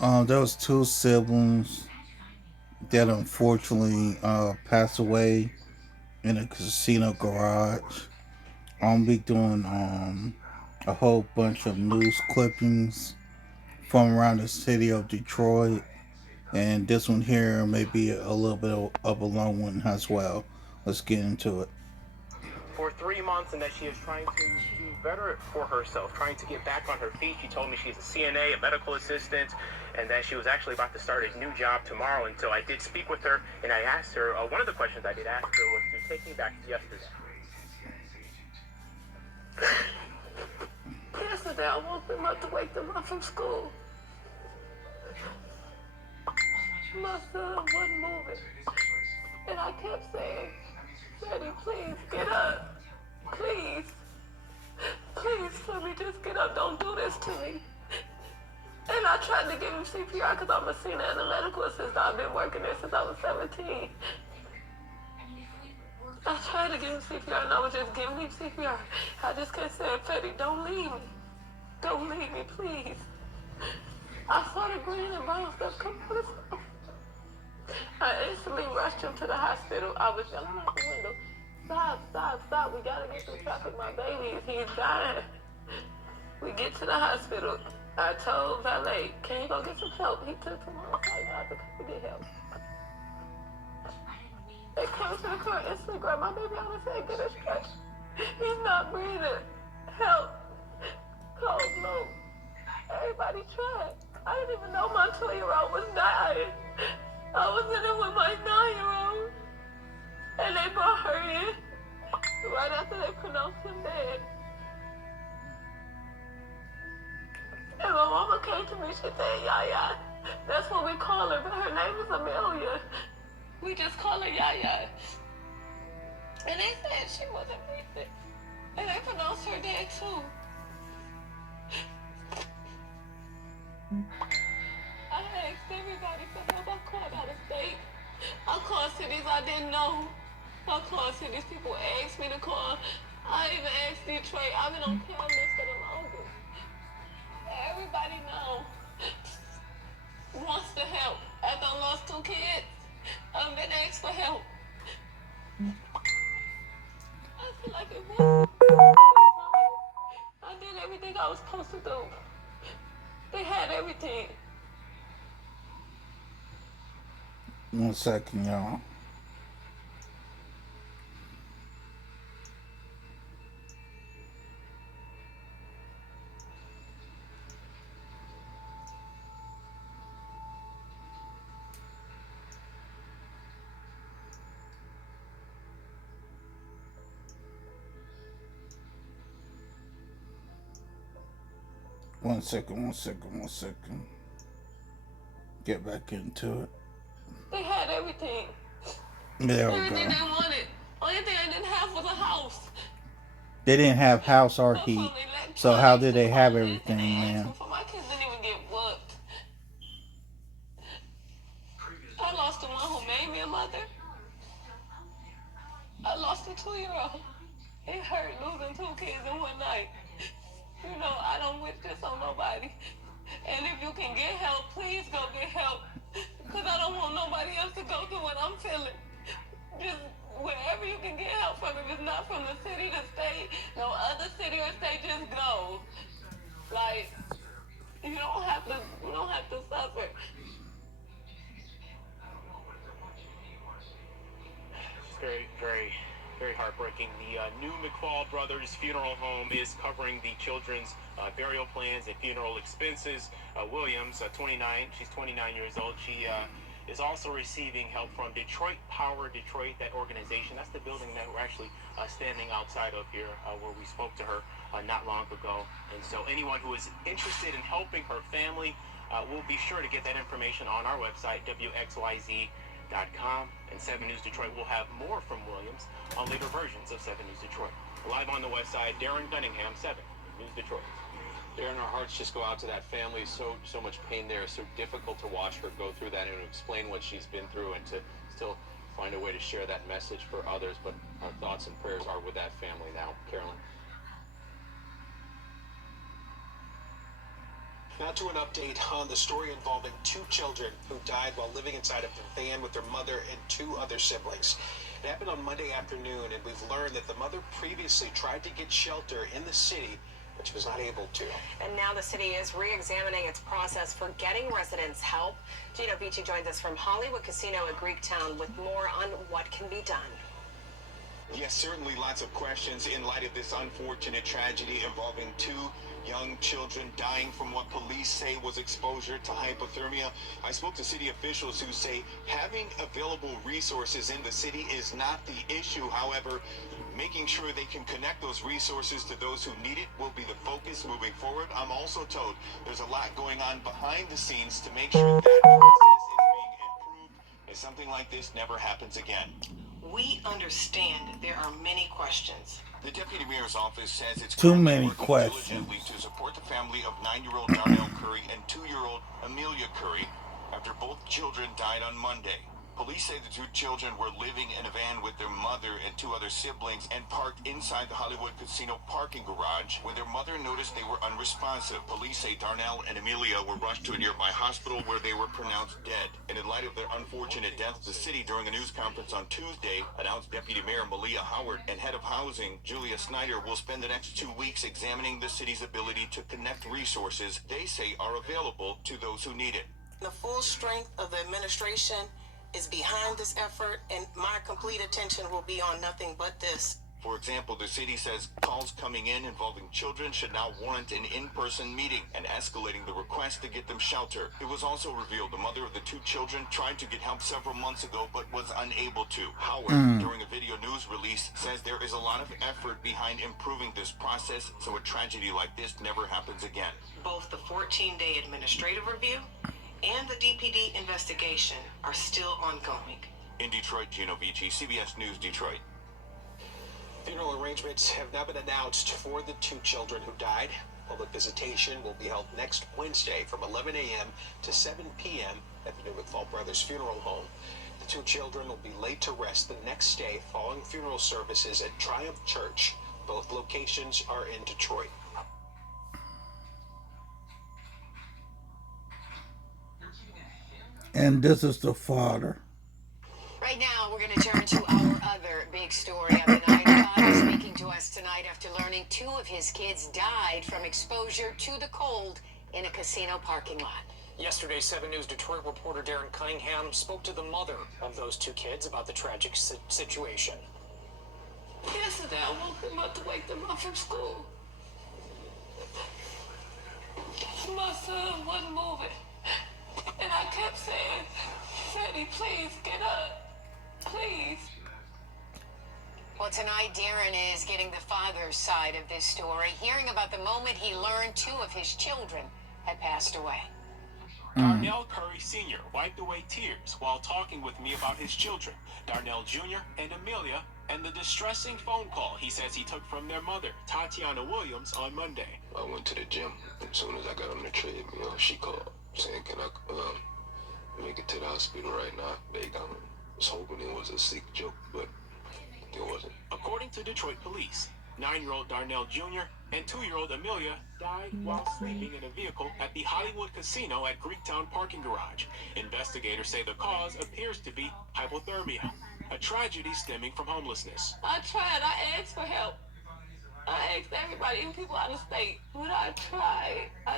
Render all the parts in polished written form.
There was two siblings that unfortunately passed away in a casino garage. I'll be doing a whole bunch of news clippings from around the city of Detroit, and this one here may be a little bit of a long one as well. Let's get into it. For 3 months, and that she is trying to do better for herself, trying to get back on her feet. She told me she's a CNA, a medical assistant, and that she was actually about to start a new job tomorrow. And so I did speak with her, and I asked her, one of the questions I did ask her was to take me back to yesterday. Yesterday, I woke them up to wake them up from school. My son wasn't moving, and I kept saying, Daddy, please get up. Please. Please, let me just get up. Don't do this to me. And I tried to give him CPR because I'm a senior and a medical assistant. I've been working there since I was 17. I tried to give him CPR and I was just giving him CPR. I just kept saying, Petty, don't leave me. Don't leave me, please. I saw the green and brown stuff come out of his mouth. I instantly rushed him to the hospital. I was yelling out the window, stop, stop, stop. We gotta get some traffic. My baby, he's dying. We get to the hospital. I told valet, can you go get some help? He took him on site. I had to come get help. They came to the car instantly, grabbed my baby out of his head, get a stretch. He's not breathing. Help. Cold blue. Everybody tried. I didn't even know my 2-year-old was dying. I was in it with my 9-year-old. And they brought her in right after they pronounced him dead. And my mama came to me, she said, Yaya. That's what we call her, but her name is Amelia. We just call her Yaya. And they said she wasn't breathing. And they pronounced her dead too. I asked everybody for help. I called out of state. I called cities I didn't know. I called cities people asked me to call. I even asked Detroit. I've been on cam list for the longest. Everybody now wants to help. After I lost 2 kids, I've been asked for help. I feel like it was. I did everything I was supposed to do. They had everything. 1 second, y'all. One second. Get back into it. They had everything. There we Everything go. they wanted. Only thing I didn't have was a house. They didn't have house or But from heat. So how electronics did to they have finance, and everything, they asked me man? for my kids didn't even get booked. I lost the one who made me a mother. I lost a 2-year-old. It hurt losing 2 kids in one night. You know, I don't wish this on nobody. And if you can get help, please go get help. Because I don't want nobody else to go through what I'm feeling. Just wherever you can get help from, if it's not from the city, the state, no other city or state, just go. Like, you don't have to suffer. Very, very, very heartbreaking. The new McFall Brothers Funeral Home is covering the children's burial plans and funeral expenses. Williams, 29, she's 29 years old. She is also receiving help from Detroit Power Detroit, that organization. That's the building that we're actually standing outside of here, where we spoke to her not long ago. And so anyone who is interested in helping her family, we'll be sure to get that information on our website, WXYZ.com, and 7 News Detroit will have more from Williams on later versions of 7 News Detroit. Live on the west side, Darren Cunningham, 7 News Detroit. Darren, our hearts just go out to that family. So much pain there. It's so difficult to watch her go through that and to explain what she's been through and to still find a way to share that message for others. But our thoughts and prayers are with that family now. Carolyn. Now to an update on the story involving two children who died while living inside of the van with their mother and two other siblings. It happened on Monday afternoon, and we've learned that the mother previously tried to get shelter in the city, but she was not able to. And now the city is re-examining its process for getting residents help. Gino Vici joins us from Hollywood Casino at Greektown with more on what can be done. Yes, certainly lots of questions in light of this unfortunate tragedy involving two young children dying from what police say was exposure to hypothermia. I spoke to city officials who say having available resources in the city is not the issue. However, making sure they can connect those resources to those who need it will be the focus moving forward. I'm also told there's a lot going on behind the scenes to make sure that process is being improved and something like this never happens again. We understand there are many questions. The deputy mayor's office says it's Too many working questions diligently to support the family of 9-year-old Darnell Curry and 2-year-old Amelia Curry after both children died on Monday. Police say the two children were living in a van with their mother and two other siblings and parked inside the Hollywood Casino parking garage when their mother noticed they were unresponsive. Police say Darnell and Amelia were rushed to a nearby hospital where they were pronounced dead. And in light of their unfortunate death, the city during a news conference on Tuesday announced Deputy Mayor Malia Howard and Head of Housing Julia Snyder will spend the next 2 weeks examining the city's ability to connect resources they say are available to those who need it. The full strength of the administration is behind this effort, and my complete attention will be on nothing but this. For example, the city says calls coming in involving children should now warrant an in-person meeting and escalating the request to get them shelter. It was also revealed the mother of the two children tried to get help several months ago but was unable to. Howard, during a video news release, says there is a lot of effort behind improving this process so a tragedy like this never happens again. Both the 14-day administrative review and the DPD investigation are still ongoing. In Detroit, Gino Vici, CBS News, Detroit. Funeral arrangements have now been announced for the two children who died. Public visitation will be held next Wednesday from 11 a.m. to 7 p.m. at the new McFall Brothers Funeral Home. The two children will be laid to rest the next day following funeral services at Triumph Church. Both locations are in Detroit. and this is the father. Right now, we're going to turn to our other big story of the night. Father speaking to us tonight after learning two of his kids died from exposure to the cold in a casino parking lot. Yesterday, 7 News Detroit reporter Darren Cunningham spoke to the mother of those two kids about the tragic situation. Yesterday, I woke them up to wake them up from school. My son wasn't moving. And I kept saying, Freddie, please get up. Please. Well, tonight, Darren is getting the father's side of this story, hearing about the moment he learned two of his children had passed away. Darnell Curry Sr. wiped away tears while talking with me about his children, Darnell Jr. and Amelia, and the distressing phone call he says he took from their mother, Tatiana Williams, on Monday. I went to the gym. As soon as I got on the treadmill, she called saying, can I make it to the hospital right now? They was hoping it was a sick joke, but it wasn't. According to Detroit police, 9-year-old Darnell Jr. and 2-year-old Amelia died while sleeping in a vehicle at the Hollywood Casino at Greektown parking garage. Investigators say the cause appears to be hypothermia, a tragedy stemming from homelessness. I tried. I asked for help. I asked everybody, even people out of state. But I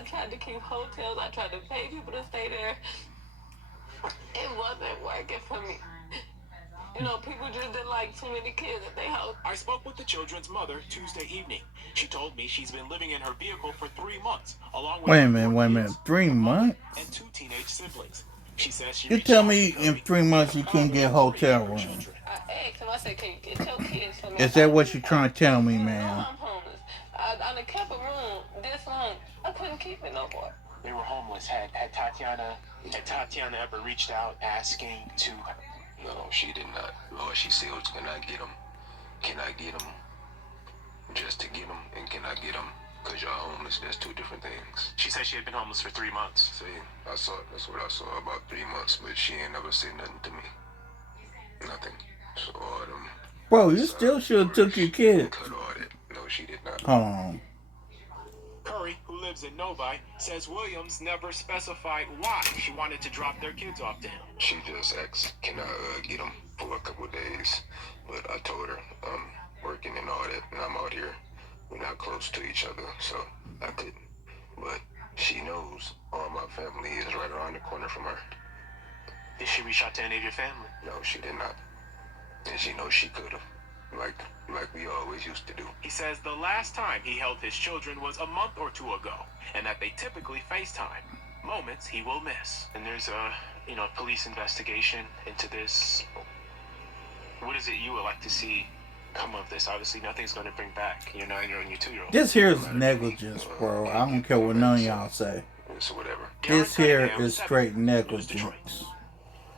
tried to keep hotels. I tried to pay people to stay there. It wasn't working for me. You know, people just didn't like too many kids at their house. I spoke with the children's mother Tuesday evening. She told me she's been living in her vehicle for 3 months, along with Wait a minute. 3 months? and 2 teenage siblings. She says she You tell me in 3 months you can't get a hotel room. I asked him, I said, can you get your kids for me? Is that what you're trying to tell me, man? I'm homeless. I done kept a room this long. I couldn't keep it no more. They were homeless. Had Tatiana ever reached out asking to? No, she did not. All she said was, can I get them? Can I get them? Just to get them, and can I get them? Because y'all homeless, that's two different things. She said she had been homeless for 3 months. See, that's what I saw about 3 months, but she ain't never said nothing to me. Nothing. So all them... Bro, you still should have took your kids. Cut all that. No, she did not. Hold on. Curry, who lives in Novi, says Williams never specified why she wanted to drop their kids off to him. She just asked, can I get them for a couple of days? But I told her I'm working and all that, and I'm out here. We're not close to each other, so I couldn't. But she knows all my family is right around the corner from her. Did she reach out to any of your family? No, she did not. And she knows she could have. Like we always used to do. He says the last time he held his children was a month or two ago, and that they typically FaceTime. Moments he will miss. And there's a, police investigation into this. What is it you would like to see come of this? Obviously, nothing's going to bring back your 9-year-old and your 2-year-old. This here is negligence, bro. I don't care what none of y'all say. So whatever. This here is straight negligence.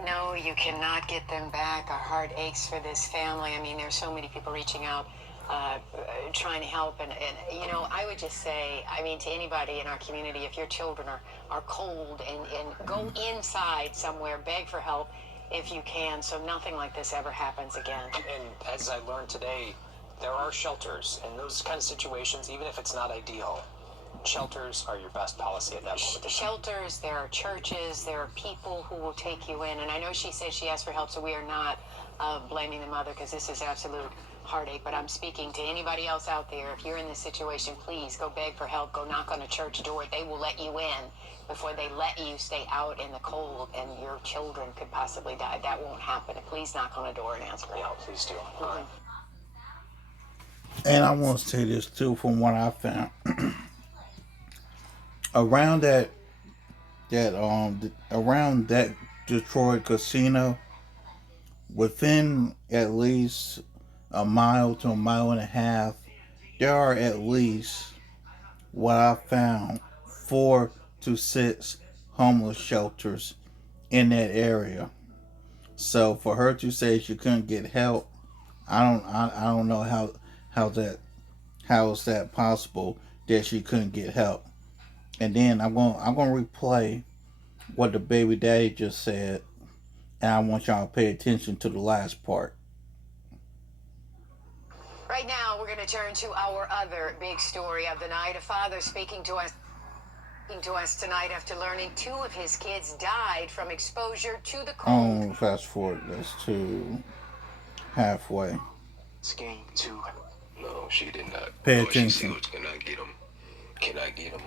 No, you cannot get them back. Our heart aches for this family. I mean, there's so many people reaching out, trying to help. And I would just say, to anybody in our community, if your children are cold and go inside somewhere, beg for help if you can, so nothing like this ever happens again. And as I learned today, there are shelters in those kind of situations, even if it's not ideal. Shelters are your best policy at that moment. Shelters, there are churches, there are people who will take you in. And I know she said she asked for help, so we are not blaming the mother, because this is absolute heartache. But I'm speaking to anybody else out there. If you're in this situation, please go beg for help. Go knock on a church door. They will let you in before they let you stay out in the cold and your children could possibly die. That won't happen. Please knock on a door and ask for help. Yeah, please do. Mm-hmm. And I want to say this too, from what I found. Around that Detroit casino, within at least a mile to a mile and a half, there are at least, what I found, 4 to 6 homeless shelters in that area. So for her to say she couldn't get help, I don't know how is that possible that she couldn't get help. And then I'm gonna replay what the baby daddy just said, and I want y'all to pay attention to the last part. Right now, we're going to turn to our other big story of the night. A father speaking to us tonight after learning 2 of his kids died from exposure to the cold. Fast forward this to halfway. It's game 2. No, she did not. Pay All attention. She said was, can I get them? Can I get them?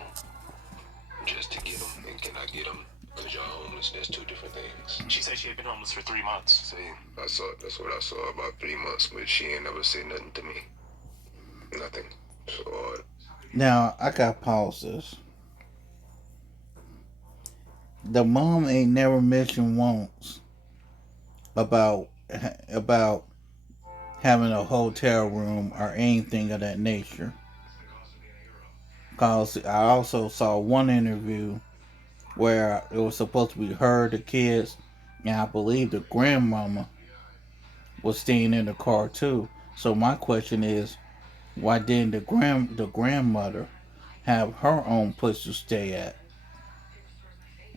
Just to get them, and can I get them? Because y'all homeless, there's 2 different things. She said she had been homeless for 3 months. See, that's what I saw, about 3 months, but she ain't never said nothing to me. Nothing. So, Now, I got to pause this. The mom ain't never mentioned once about having a hotel room or anything of that nature. Because I also saw one interview where it was supposed to be her, the kids, and I believe the grandmama was staying in the car too. So my question is, why didn't the grandmother have her own place to stay at?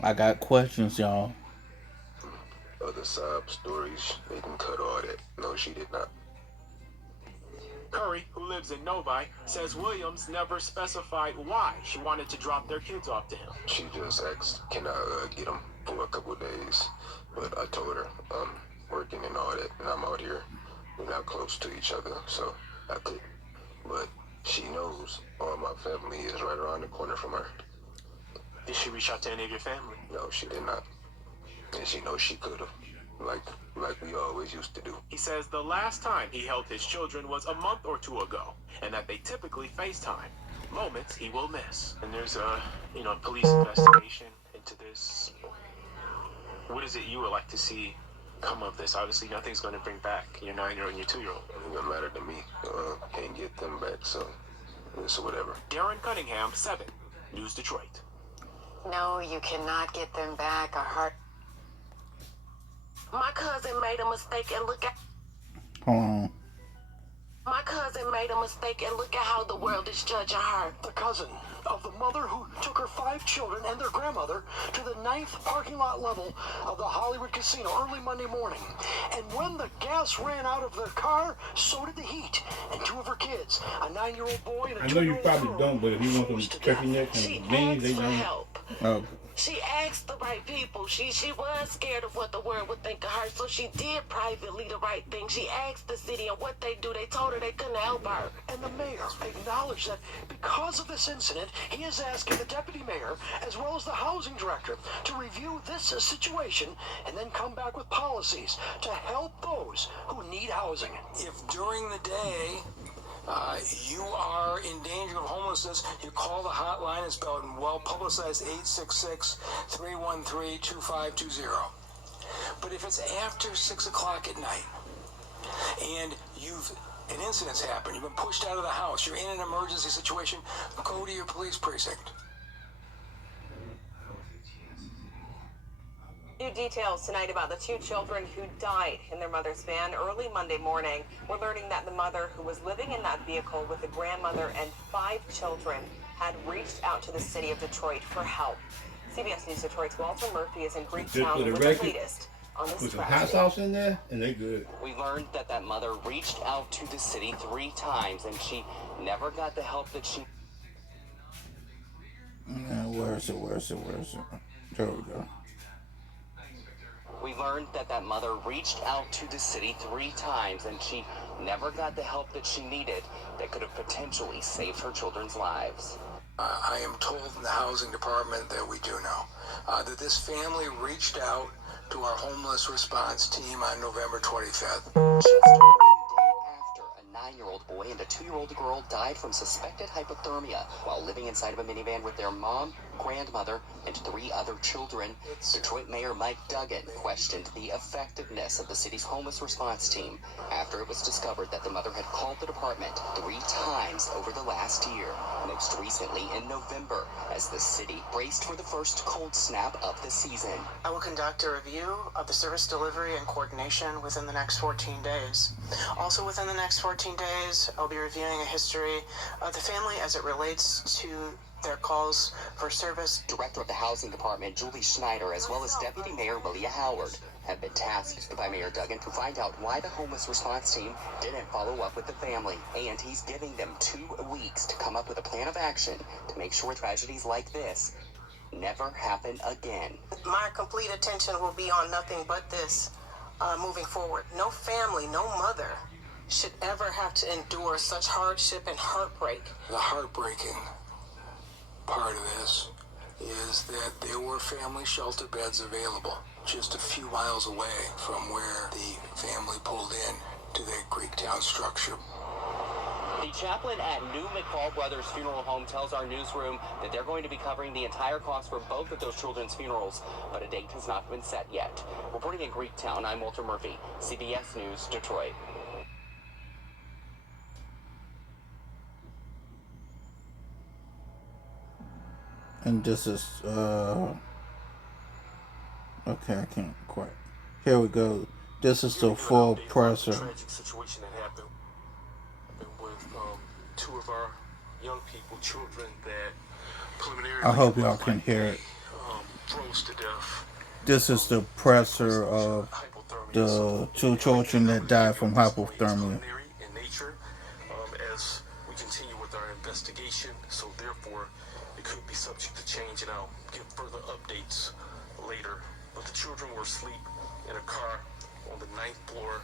I got questions, y'all. other sob stories, they can cut all that. No, she did not. Curry, who lives in Novi, says Williams never specified why she wanted to drop their kids off to him. She just asked, can I get them for a couple of days? But I told her I'm working and all that, and I'm out here. We're not close to each other, so I couldn't. But she knows all my family is right around the corner from her. Did she reach out to any of your family? No, she did not. And she knows she could have. Like we always used to do. He says the last time he held his children was a month or two ago, and that they typically FaceTime. Moments he will miss. And there's a, police investigation into this. What is it you would like to see come of this? Obviously, nothing's going to bring back your 9-year-old and your 2-year-old. It doesn't matter to me. Can't get them back, so it's whatever. Darren Cunningham, 7 News Detroit. No, you cannot get them back. Our heart. My cousin made a mistake and look at. Hold on. My cousin made a mistake and look at how the world is judging her. The cousin of the mother who took her 5 children and their grandmother to the 9th parking lot level of the Hollywood Casino early Monday morning. And when the gas ran out of their car, so did the heat. And 2 of her kids, a 9-year-old boy and a 2-year-old girl. I know you probably don't, but if you want some turkey necks and beans, they don't. Help. Oh. She asked the right people. She was scared of what the world would think of her, so she did privately the right thing. She asked the city, and what they do, they told her they couldn't help her. And the mayor acknowledged that because of this incident, he is asking the deputy mayor, as well as the housing director, to review this situation and then come back with policies to help those who need housing. If during the day you are in danger of homelessness, you call the hotline. It's spelled in well-publicized 866-313-2520. But if it's after 6 o'clock at night and an incident's happened, you've been pushed out of the house, you're in an emergency situation, go to your police precinct. New details tonight about the 2 children who died in their mother's van early Monday morning. We're learning that the mother who was living in that vehicle with the grandmother and 5 children had reached out to the city of Detroit for help. CBS News Detroit's Walter Murphy is in Greektown with the latest on this With some tragedy. hot sauce in there, and they good. We learned that mother reached out to the city 3 times, and she never got the help that she... Where is it? There we go. We learned that mother reached out to the city 3 times, and she never got the help that she needed that could have potentially saved her children's lives. I am told in the housing department that we do know that this family reached out to our homeless response team on November 25th. Just 1 day after a 9-year-old boy and a 2-year-old girl died from suspected hypothermia while living inside of a minivan with their mom, grandmother, and 3 other children, Detroit Mayor Mike Duggan questioned the effectiveness of the city's homeless response team after it was discovered that the mother had called the department 3 times over the last year, most recently in November, as the city braced for the first cold snap of the season. I will conduct a review of the service delivery and coordination within the next 14 days. Also within the next 14 days, I'll be reviewing a history of the family as it relates to their calls for service. Director of the Housing Department, Julie Schneider, as well as Deputy Mayor Malia Howard, have been tasked by Mayor Duggan to find out why the homeless response team didn't follow up with the family. And he's giving them 2 weeks to come up with a plan of action to make sure tragedies like this never happen again. My complete attention will be on nothing but this moving forward. No family, no mother should ever have to endure such hardship and heartbreak. The heartbreaking part of this is that there were family shelter beds available just a few miles away from where the family pulled in to their Greektown structure. The chaplain at New McFall Brothers Funeral Home tells our newsroom that they're going to be covering the entire cost for both of those children's funerals, but a date has not been set yet. Reporting in Greektown, I'm Walter Murphy, CBS News, Detroit. And this is okay, I can't quite. Here we go. This is the full presser. Tragic situation that happened with 2 of our young people, children that preliminarily. I hope y'all can hear it. Froze to death. This is the presser of the 2 children that died from hypothermia. In nature, as we continue with our investigation, so therefore it could be subject to change, and I'll give further updates later. But the children were asleep in a car on the 9th floor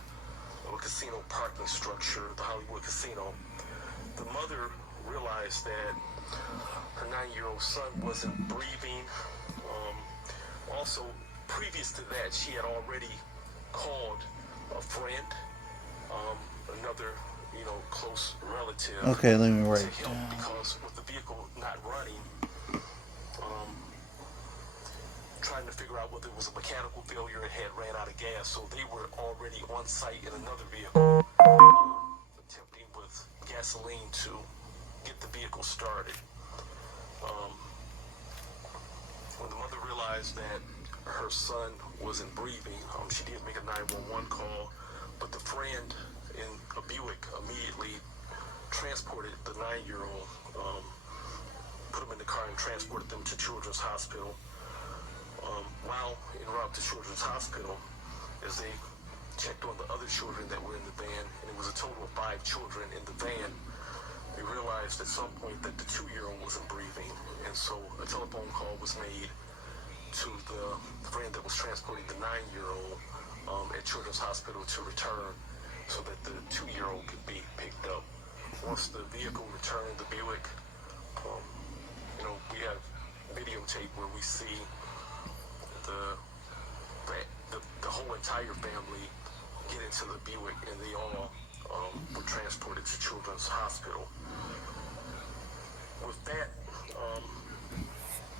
of a casino parking structure, the Hollywood Casino. The mother realized that her 9-year-old son wasn't breathing. Also, previous to that, she had already called a friend, another, close relative. Okay, let me write to help down. Because with the vehicle not running, trying to figure out whether it was a mechanical failure, it had ran out of gas, so they were already on site in another vehicle, attempting with gasoline to get the vehicle started. When the mother realized that her son wasn't breathing, she did make a 911 call, but the friend in a Buick immediately transported the 9-year-old put them in the car and transported them to Children's Hospital. While en route to Children's Hospital, as they checked on the other children that were in the van, and it was a total of 5 children in the van, they realized at some point that the 2-year-old wasn't breathing, and so a telephone call was made to the friend that was transporting the 9-year-old at Children's Hospital to return so that the 2-year-old could be picked up. Once the vehicle returned, the Buick, we have videotape where we see the whole entire family get into the Buick, and they all were transported to Children's Hospital. With that,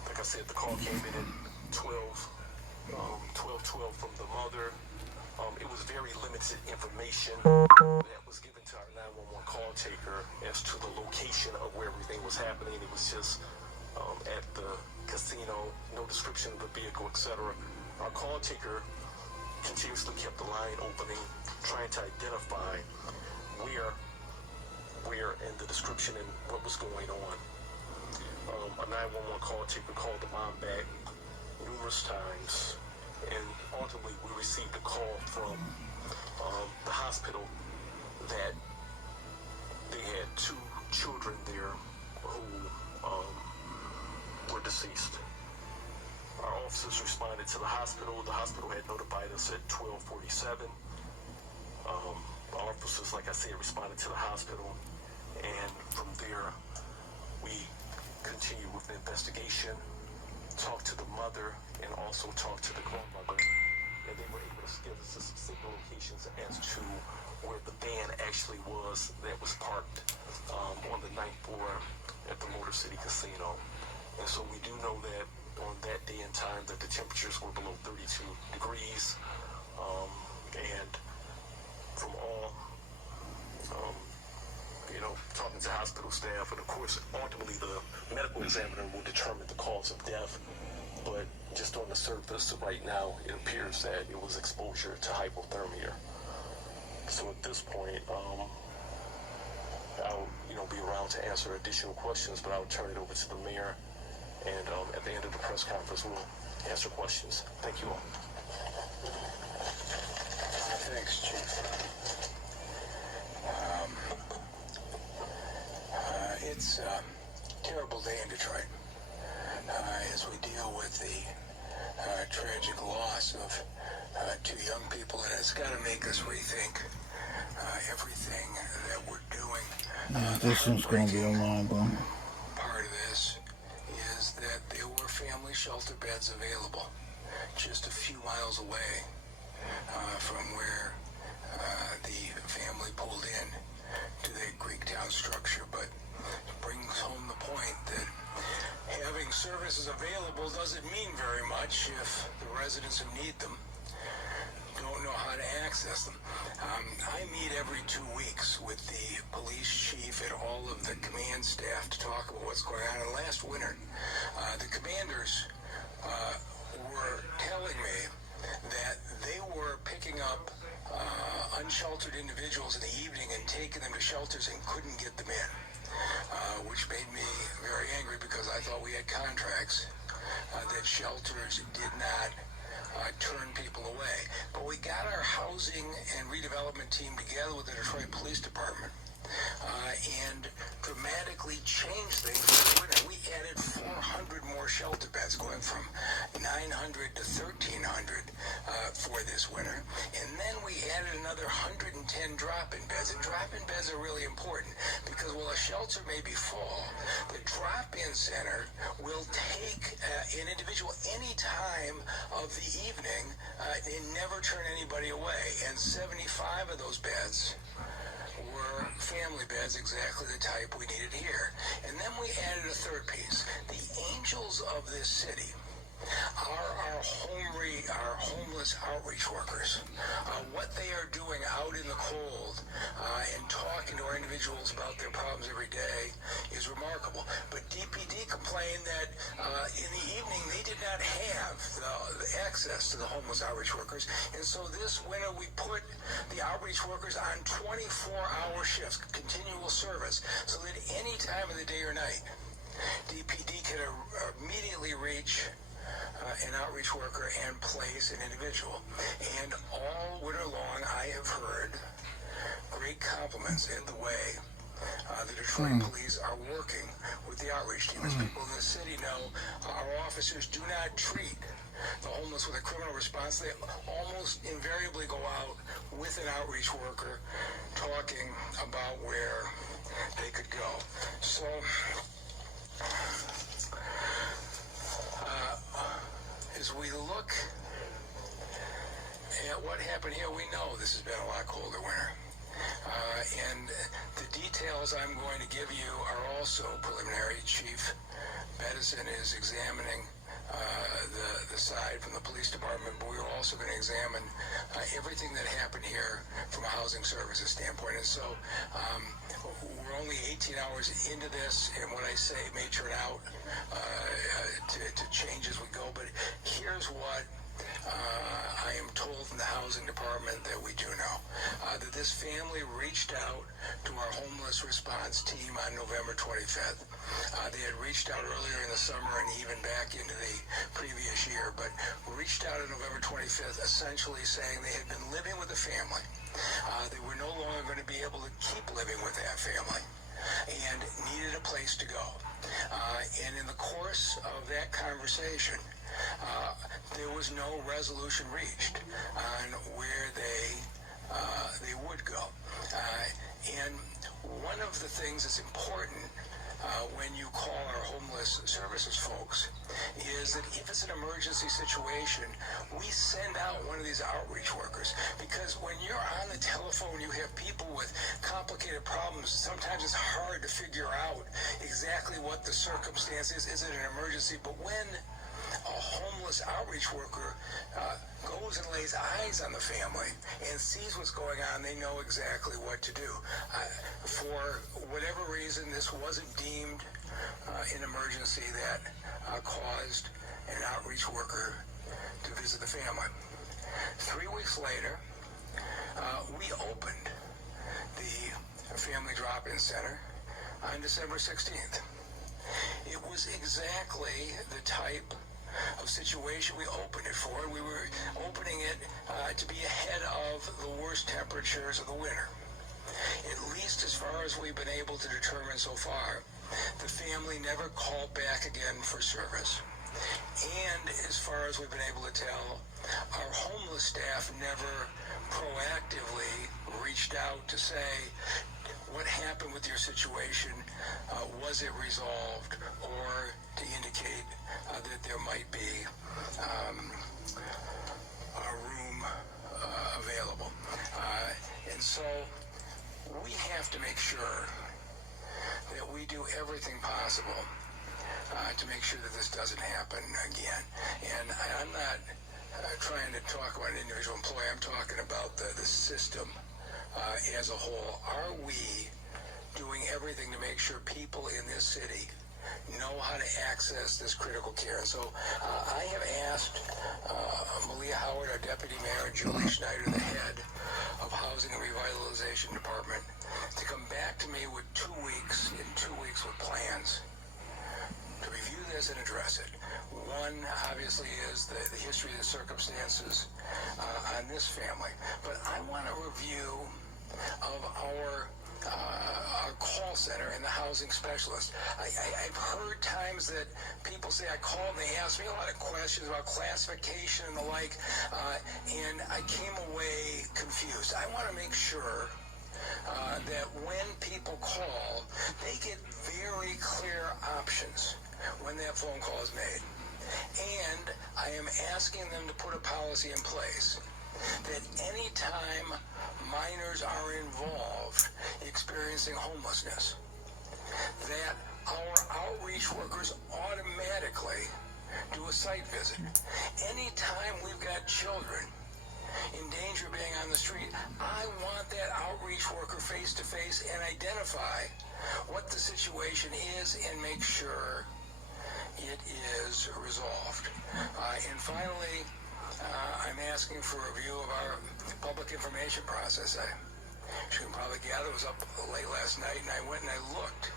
like I said, the call came in at 12:12 from the mother. It was very limited information that was given to our 911 call taker as to the location of where everything was happening. It was just at the casino, no description of the vehicle, etc. Our call taker continuously kept the line opening, trying to identify where and the description and what was going on. A 911 call taker called the mom back numerous times, and ultimately we received a call from the hospital that they had 2 children there who were deceased. Our officers responded to the hospital. The hospital had notified us at 12:47. Officers, like I said, responded to the hospital, and from there we continued with the investigation, talked to the mother, and also talked to the grandmother, and they were able to give us some signal locations as to where the van actually was that was parked on the 9th floor at the Motor City Casino. And so we do know that on that day and time that the temperatures were below 32 degrees, and from all talking to hospital staff, and of course ultimately the medical examiner will determine the cause of death, but just on the surface right now it appears that it was exposure to hypothermia. So at this point I'll be around to answer additional questions, but I'll turn it over to the mayor, and at the end of the press conference we'll answer questions. Thank you all. Thanks, Chief. It's a terrible day in Detroit as we deal with the tragic loss of 2 young people, and it's got to make us rethink everything that we're doing. This one's going to be a long one. Part of this is that there were family shelter beds available just a few miles away from where the family pulled in to the Greektown structure, but it brings home the point that having services available doesn't mean very much if the residents who need them don't know how to access them. I meet every 2 weeks with the police chief and all of the command staff to talk about what's going on. And last winter, the commanders were telling me that they were picking up unsheltered individuals in the evening and taking them to shelters and couldn't get them in, which made me very angry because I thought we had contracts that shelters did not turn people away. But we got our housing and redevelopment team together with the Detroit Police Department and dramatically changed things for the winter. We added 400 more shelter beds, going from 900 to 1,300 for this winter. And then we added another 110 drop-in beds. And drop-in beds are really important because while a shelter may be full, the drop-in center will take an individual any time of the evening and never turn anybody away. And 75 of those beds were family beds, exactly the type we needed here. And then we added a third piece. The angels of this city are our homeless outreach workers. What they are doing out in the cold and talking to our individuals about their problems every day is remarkable. But DPD complained that in the evening they did not have the access to the homeless outreach workers. And so this winter we put the outreach workers on 24-hour shifts, continual service, so that any time of the day or night DPD can immediately reach an outreach worker and place an individual. And all winter long, I have heard great compliments in the way the Detroit police are working with the outreach team. As people in the city know, our officers do not treat the homeless with a criminal response. They almost invariably go out with an outreach worker talking about where they could go. So, as we look at what happened here, we know this has been a lot colder winter. And the details I'm going to give you are also preliminary. Chief Bedison is examining the side from the police department, but we're also going to examine everything that happened here from a housing services standpoint. And so we're only 18 hours into this, and what I say may turn out to change as we go. But here's what I am told from the housing department that we do know, that this family reached out to our homeless response team on November 25th. They had reached out earlier in the summer and even back into the previous year, but reached out on November 25th essentially saying they had been living with the family. They were no longer going to be able to keep living with that family and needed a place to go. And in the course of that conversation, there was no resolution reached on where they would go. And one of the things that's important when you call our homeless services folks is that if it's an emergency situation, we send out one of these outreach workers, because when you're on the telephone, you have people with complicated problems. Sometimes it's hard to figure out exactly what the circumstance is. Is it an emergency? But when a homeless outreach worker goes and lays eyes on the family and sees what's going on, they know exactly what to do. For whatever reason, this wasn't deemed an emergency that caused an outreach worker to visit the family. 3 weeks later, we opened the Family Drop-In Center on December 16th. It was exactly the type of situation we opened it for. We were opening it to be ahead of the worst temperatures of the winter. At least as far as we've been able to determine so far, the family never called back again for service. And as far as we've been able to tell, our homeless staff never proactively reached out to say, what happened with your situation? Was it resolved? Or to indicate that there might be a room available. And so we have to make sure that we do everything possible to make sure that this doesn't happen again. And I'm not trying to talk about an individual employee. I'm talking about the system as a whole. Are we doing everything to make sure people in this city know how to access this critical care? And so I have asked Malia Howard, our deputy mayor, and Julie Schneider, the head of Housing and Revitalization Department, to come back to me with 2 weeks with plans to review this and address it. One, obviously, is the history of the circumstances on this family. But I want a review of our call center and the housing specialist. I've heard times that people say, I called and they asked me a lot of questions about classification and the like, and I came away confused. I want to make sure that when people call, they get very clear options when that phone call is made. And I am asking them to put a policy in place that any time minors are involved experiencing homelessness, that our outreach workers automatically do a site visit. Anytime we've got children in danger of being on the street, I want that outreach worker face to face and identify what the situation is and make sure it is resolved. And finally, I'm asking for a review of our public information process. As you can probably gather, it was up late last night, and I went and I looked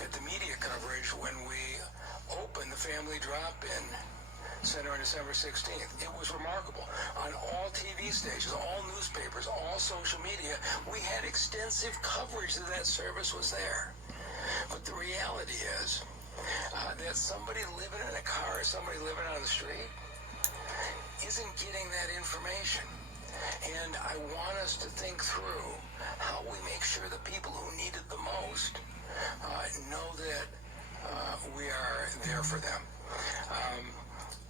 at the media coverage when we opened the Family Drop-In Center on December 16th. It was remarkable. On all TV stations, all newspapers, all social media, we had extensive coverage that that service was there. But the reality is that somebody living in a car, somebody living on the street, isn't getting that information. And I want us to think through how we make sure the people who need it the most know that we are there for them.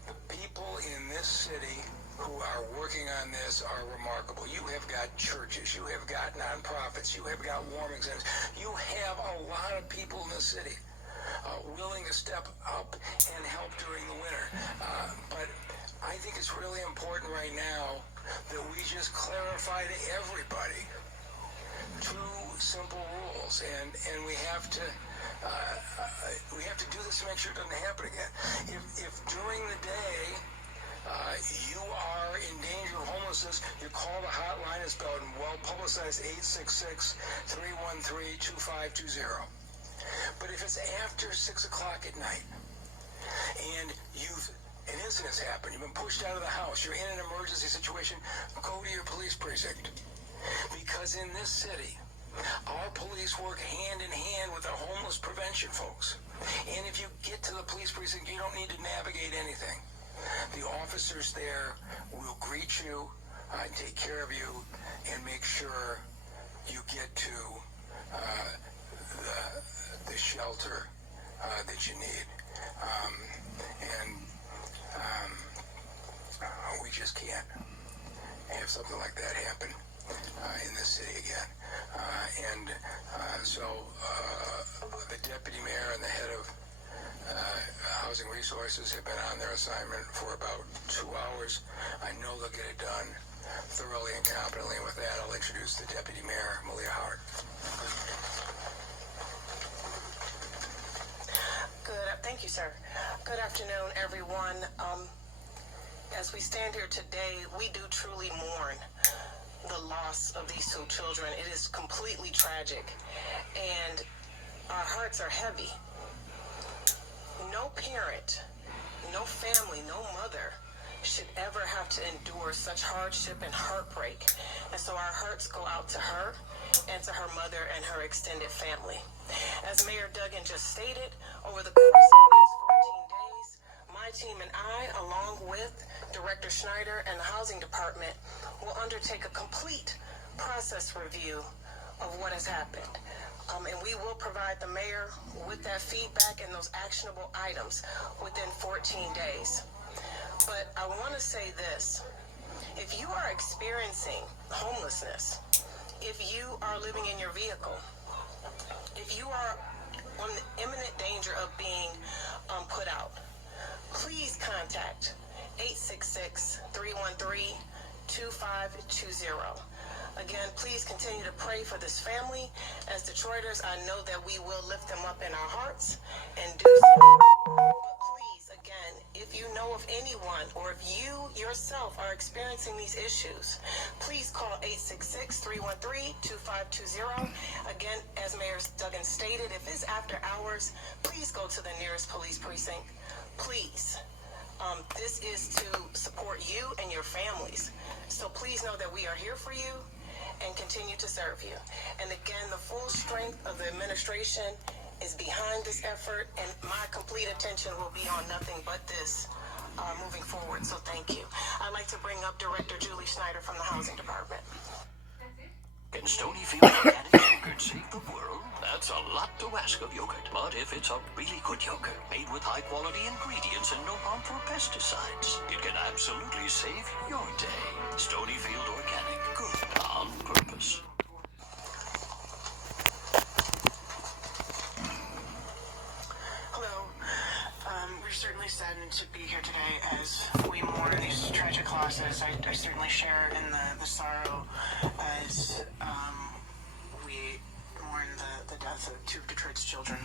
The people in this city who are working on this are remarkable. You have got churches, you have got nonprofits, you have got warming centers. You have a lot of people in the city willing to step up and help during the winter. But I think it's really important right now that we just clarify to everybody two simple rules, and we have to do this to make sure it doesn't happen again. If during the day you are in danger of homelessness, you call the hotline. It's spelled in well-publicized 866-313-2520. But if it's after 6 o'clock at night and an incident's happened, you've been pushed out of the house, you're in an emergency situation, go to your police precinct. Because in this city, our police work hand in hand with our homeless prevention folks. And if you get to the police precinct, you don't need to navigate anything. The officers there will greet you, take care of you, and make sure you get to the shelter that you need. We just can't have something like that happen in this city again. So the deputy mayor and the head of Housing Resources have been on their assignment for about 2 hours. I know they'll get it done thoroughly and competently. And with that, I'll introduce the deputy mayor, Malia Howard. Thank you, sir. Good afternoon, everyone. As we stand here today, we do truly mourn the loss of these two children. It is completely tragic, and our hearts are heavy. No parent, no family, no mother should ever have to endure such hardship and heartbreak. And so our hearts go out to her and to her mother and her extended family. As Mayor Duggan just stated, over the course of the next 14 days, my team and I, along with Director Schneider and the Housing Department, will undertake a complete process review of what has happened. And we will provide the mayor with that feedback and those actionable items within 14 days. But I want to say this. If you are experiencing homelessness, if you are living in your vehicle, if you are on the imminent danger of being put out, please contact 866-313-2520. Again, please continue to pray for this family. As Detroiters, I know that we will lift them up in our hearts and do so. But please, again, if you know of anyone or if you yourself are experiencing these issues, please call 866-313-2520. Again, as Mayor Duggan stated, if it's after hours, please go to the nearest police precinct. Please. This is to support you and your families. So please know that we are here for you and continue to serve you. And again, the full strength of the administration is behind this effort, and my complete attention will be on nothing but this moving forward. So thank you. I'd like to bring up Director Julie Schneider from the Housing Department. Can Stonyfield organic yogurt save the world? That's a lot to ask of yogurt. But if it's a really good yogurt, made with high-quality ingredients and no harmful pesticides, it can absolutely save your day. Stonyfield Organic. Good on purpose. Hello. We're certainly saddened to be here today as we mourn these tragic losses. I certainly share in the sorrow as we mourn the death of two of Detroit's children.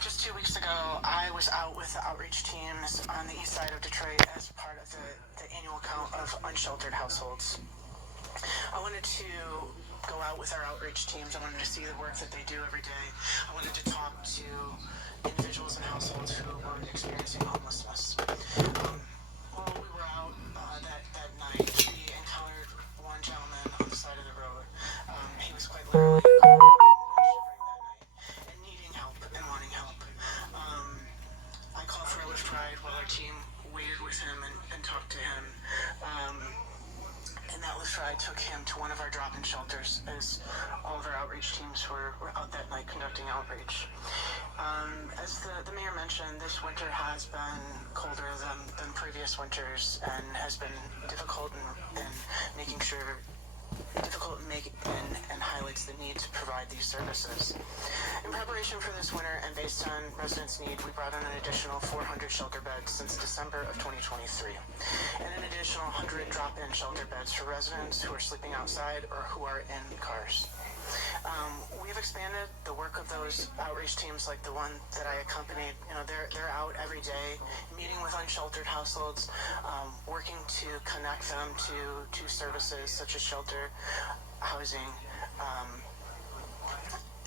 Just 2 weeks ago, I was out with the outreach teams on the east side of Detroit as part of the annual count of unsheltered households. I wanted to go out with our outreach teams. I wanted to see the work that they do every day. I wanted to talk to individuals and households who were experiencing homelessness. While we were out that night, we encountered one gentleman on the side of the road. He was quite literally shivering that night and needing help and wanting help. I called for a lift ride while our team waited with him and talked to him. And that lift ride took him to one of our drop-in shelters as all of our outreach teams were out that night conducting outreach. As the mayor mentioned, this winter has been colder than previous winters and has been difficult in making sure and highlights the need to provide these services. In preparation for this winter and based on residents' need, we brought in an additional 400 shelter beds since December of 2023, and an additional 100 drop-in shelter beds for residents who are sleeping outside or who are in cars. We've expanded the work of those outreach teams like the one that I accompanied. They're out every day, meeting with unsheltered households, working to connect them to services such as shelter, housing,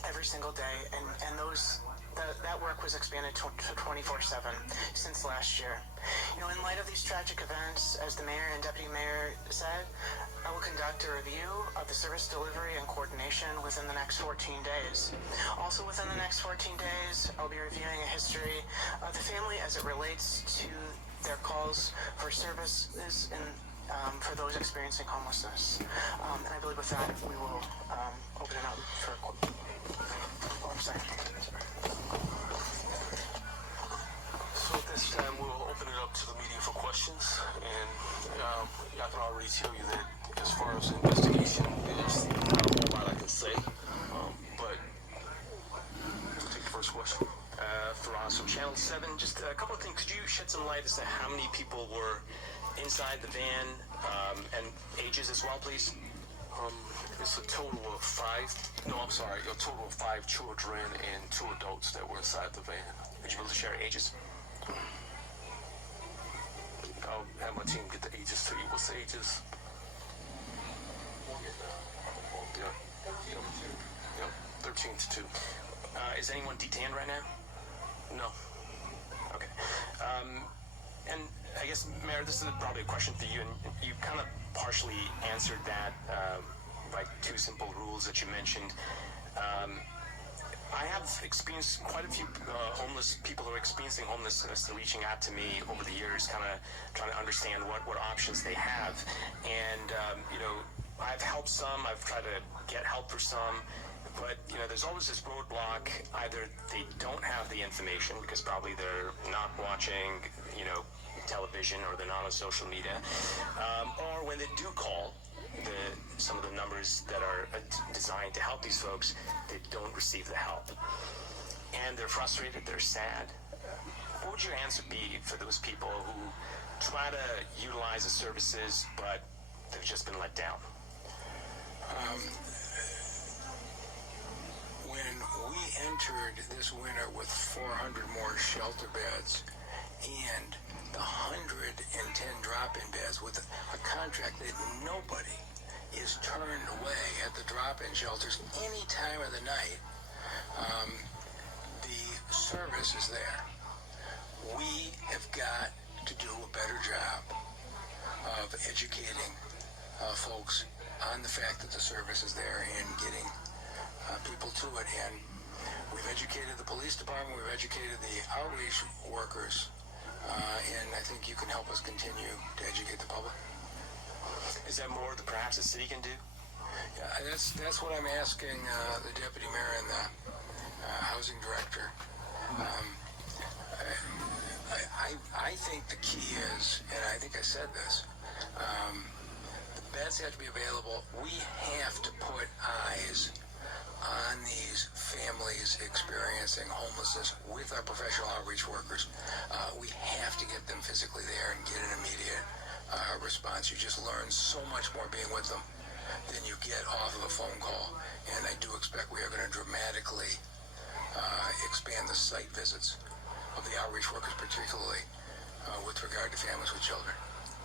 every single day. And that work was expanded to 24/7 since last year. In light of these tragic events, as the mayor and deputy mayor said, I will conduct a review of the service delivery and coordination within the next 14 days. Also within the next 14 days, I'll be reviewing a history of the family as it relates to their calls for services and for those experiencing homelessness. And I believe with that, we will open it up for I'm sorry. So at this time, we'll open it up to the media for questions, and I can already tell you that as far as the investigation, there's not a whole lot I can say, but we'll take the first question. Faraz from Channel 7, just a couple of things. Could you shed some light as to how many people were inside the van, and ages as well, please? It's a total of a total of 5 children and 2 adults that were inside the van. Would you be able to share ages? I'll have my team get the ages to you. What's the ages? Yeah, 13 to 2. Is anyone detained right now? No. Okay. And I guess, Mayor, this is probably a question for you, and you kind of partially answered that by 2 simple rules that you mentioned. I have experienced quite a few homeless people who are experiencing homelessness reaching out to me over the years, kind of trying to understand what options they have. And, I've helped some, I've tried to get help for some, but, there's always this roadblock. Either they don't have the information because probably they're not watching, television, or they're not on social media, or when they do call some of the numbers that are designed to help these folks, they don't receive the help. And they're frustrated, they're sad. What would your answer be for those people who try to utilize the services, but they've just been let down? When we entered this winter with 400 more shelter beds and the 110 drop-in beds with a contract that nobody is turned away at the drop-in shelters any time of the night, the service is there. We have got to do a better job of educating folks on the fact that the service is there and getting people to it. And we've educated the police department, we've educated the outreach workers, and I think you can help us continue to educate the public. Is that more that perhaps the city can do? Yeah, that's what I'm asking the deputy mayor and the housing director. I think the key is, and I think I said this, the beds have to be available. We have to put eyes on these families experiencing homelessness with our professional outreach workers. We have to get them physically there and get an immediate response. You just learn so much more being with them than you get off of a phone call. And I do expect we are going to dramatically expand the site visits of the outreach workers, particularly with regard to families with children.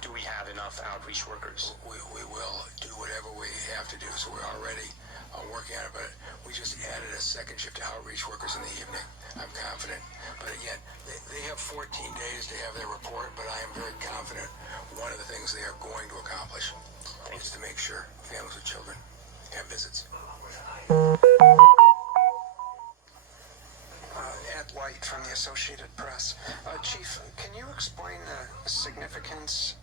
do we have enough outreach workers? We will do whatever we have to do, so we're already working on it, but we just added a second shift to outreach workers in the evening. I'm confident. But again, they have 14 days to have their report, but I am very confident one of the things they are going to accomplish is to make sure families with children have visits. Ed White from the Associated Press. Chief, can you explain the significance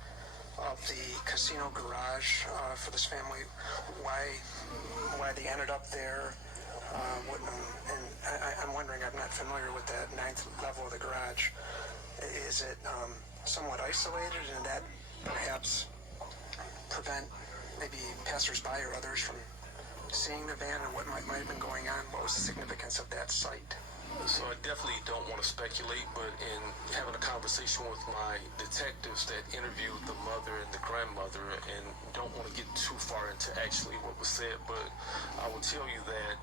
of the casino garage for this family? Why they ended up there? I'm wondering, I'm not familiar with that 9th level of the garage. Is it somewhat isolated, and that perhaps prevent maybe passersby or others from seeing the van and what might have been going on? What was the significance of that site? So I definitely don't want to speculate, but in having a conversation with my detectives that interviewed the mother and the grandmother, and don't want to get too far into actually what was said, but I will tell you that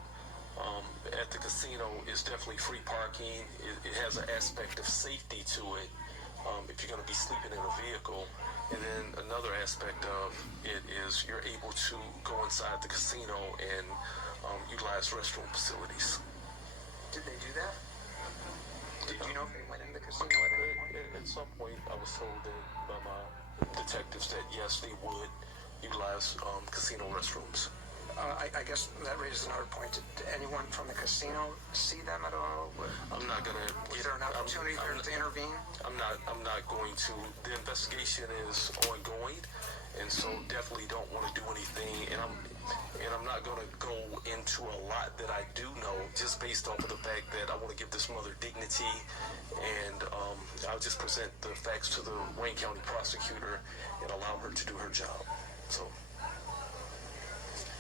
at the casino is definitely free parking. It has an aspect of safety to it if you're going to be sleeping in a vehicle. And then another aspect of it is you're able to go inside the casino and utilize restroom facilities. Did they do that? Did you know if they went in the casino At some point, I was told that by my detectives that yes, they would utilize casino restrooms. I guess that raises another point. Did anyone from the casino see them at all? I'm not gonna. Was there an opportunity there to intervene? I'm not going to. The investigation is ongoing, and so definitely don't want to do anything. And I'm not going to go into a lot that I do know, just based off of the fact that I want to give this mother dignity, and I'll just present the facts to the Wayne County prosecutor and allow her to do her job. So.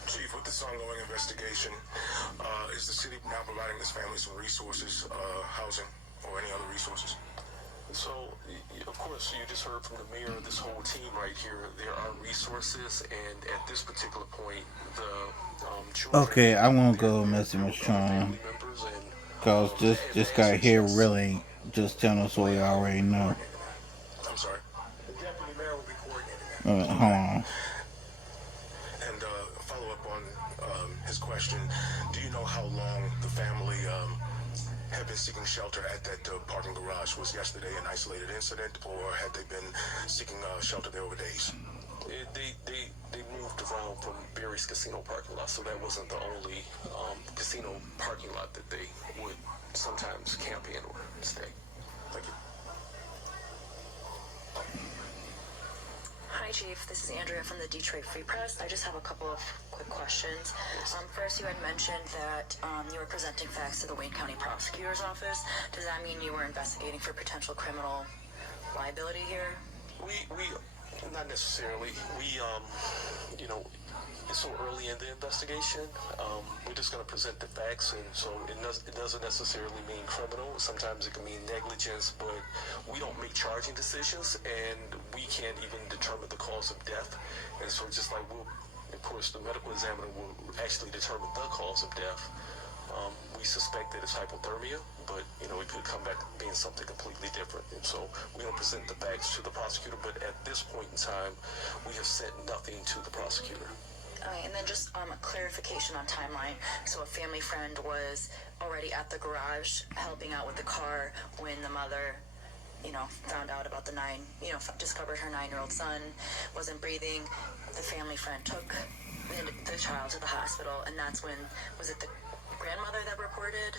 Chief, with this ongoing investigation, is the city now providing this family some resources, housing, or any other resources? So, of course, you just heard from the mayor of this whole team right here. There are resources, and at this particular point, the children... Okay, I won't go messing with Sean, because this guy here really just telling us what we already know. I'm sorry? The deputy mayor will be coordinating that. Hold on. And follow up on his question, do you know how long the family had been seeking shelter at that parking garage? Was yesterday an isolated incident, or had they been seeking shelter there over days? They moved around from various casino parking lots, so that wasn't the only casino parking lot that they would sometimes camp in or stay. Thank you. Hi, Chief. This is Andrea from the Detroit Free Press. I just have a couple of quick questions. First, you had mentioned that you were presenting facts to the Wayne County Prosecutor's Office. Does that mean you were investigating for potential criminal liability here? We not necessarily. We, it's so early in the investigation. We're just going to present the facts, and so it doesn't necessarily mean criminal. Sometimes it can mean negligence, but we don't make charging decisions, and we can't even determine the cause of death. And so just like of course, the medical examiner will actually determine the cause of death. We suspect that it's hypothermia, but it could come back being something completely different. And so we're going to present the facts to the prosecutor, but at this point in time, we have sent nothing to the prosecutor. And then just a clarification on timeline. So a family friend was already at the garage helping out with the car when the mother, found out about discovered her 9-year-old son wasn't breathing. The family friend took the child to the hospital, and that's when, was it the grandmother that reported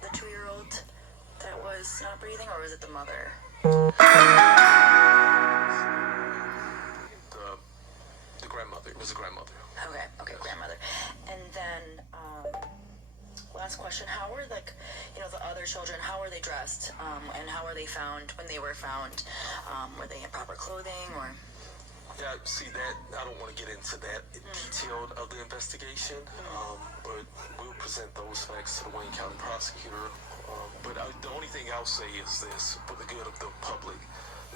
the 2-year-old that was not breathing, or was it the mother? The grandmother. It was the grandmother. Okay, grandmother. And then, last question, how were, the other children, how were they dressed? And how were they found when they were found? Were they in proper clothing, or? Yeah, see that, I don't want to get into that detail of the investigation, but we'll present those facts to the Wayne County prosecutor. But the only thing I'll say is this, for the good of the public,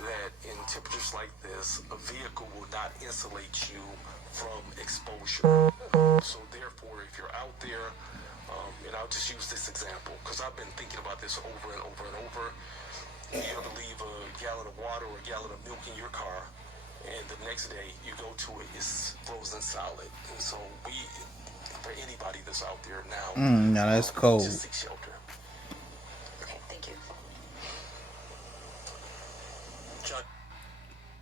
that in temperatures like this, a vehicle will not insulate you from exposure. So therefore, if you're out there, and I'll just use this example, because I've been thinking about this over and over and over. you ever leave a gallon of water or a gallon of milk in your car, and the next day you go to it, it's frozen solid. And so for anybody that's out there now, Now that's cold. just seek shelter. Okay, thank you.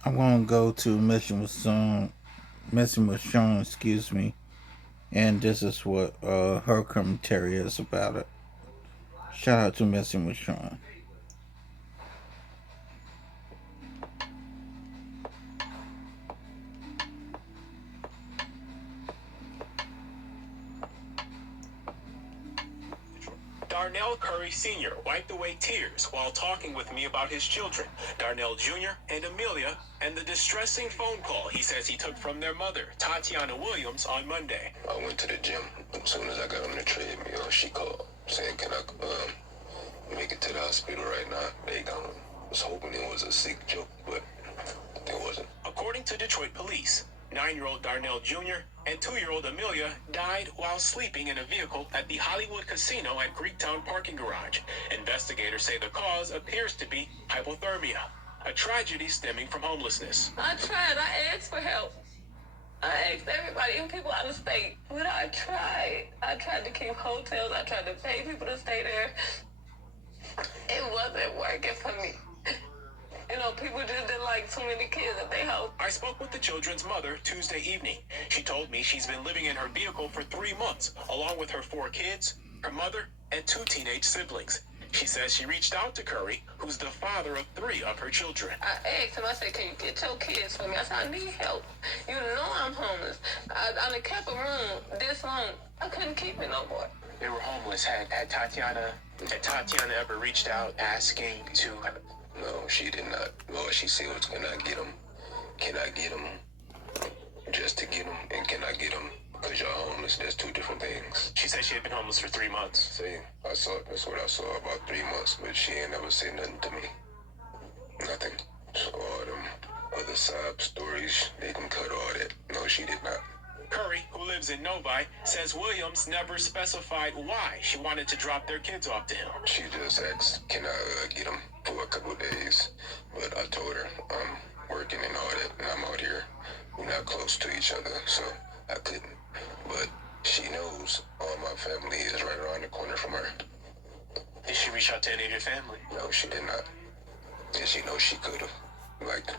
I'm gonna go to messing with Sean, excuse me, and this is what her commentary is about it. Shout out to Messing with Sean. Darnell Curry Sr. wiped away tears while talking with me about his children, Darnell Jr. and Amelia, and the distressing phone call he says he took from their mother, Tatiana Williams, on Monday. I went to the gym. As soon as I got on the treadmill, she called saying, can I make it to the hospital right now? They was hoping it was a sick joke, but it wasn't. According to Detroit police, 9-year-old Darnell Jr. and 2-year-old Amelia died while sleeping in a vehicle at the Hollywood Casino at Greektown parking garage. Investigators say the cause appears to be hypothermia, a tragedy stemming from homelessness. I tried. I asked for help. I asked everybody, even people out of state. But I tried to keep hotels. I tried to pay people to stay there. It wasn't working for me. You know, people just didn't like too many kids at their house. I spoke with the children's mother Tuesday evening. She told me she's been living in her vehicle for 3 months, along with her 4 kids, her mother, and 2 teenage siblings. She says she reached out to Curry, who's the father of 3 of her children. I asked him, I said, can you get your kids for me? I said, I need help. You know I'm homeless. I done kept a room this long. I couldn't keep it no more. They were homeless. Had Tatiana ever reached out asking to... No, she did not. Well, she said, can I get them? Can I get them just to get them? And can I get them because y'all homeless? That's 2 different things. She said she had been homeless for 3 months. See, that's what I saw about 3 months, but she ain't never said nothing to me. Nothing. So all them other sob stories, they can cut all that. No, she did not. Curry, who lives in Novi, says Williams never specified why she wanted to drop their kids off to him. She just asked, can I get them for a couple of days? But I told her I'm working and all that, and I'm out here. We're not close to each other, so I couldn't. But she knows all my family is right around the corner from her. Did she reach out to any of your family? No, she did not. And she knows she could have. Like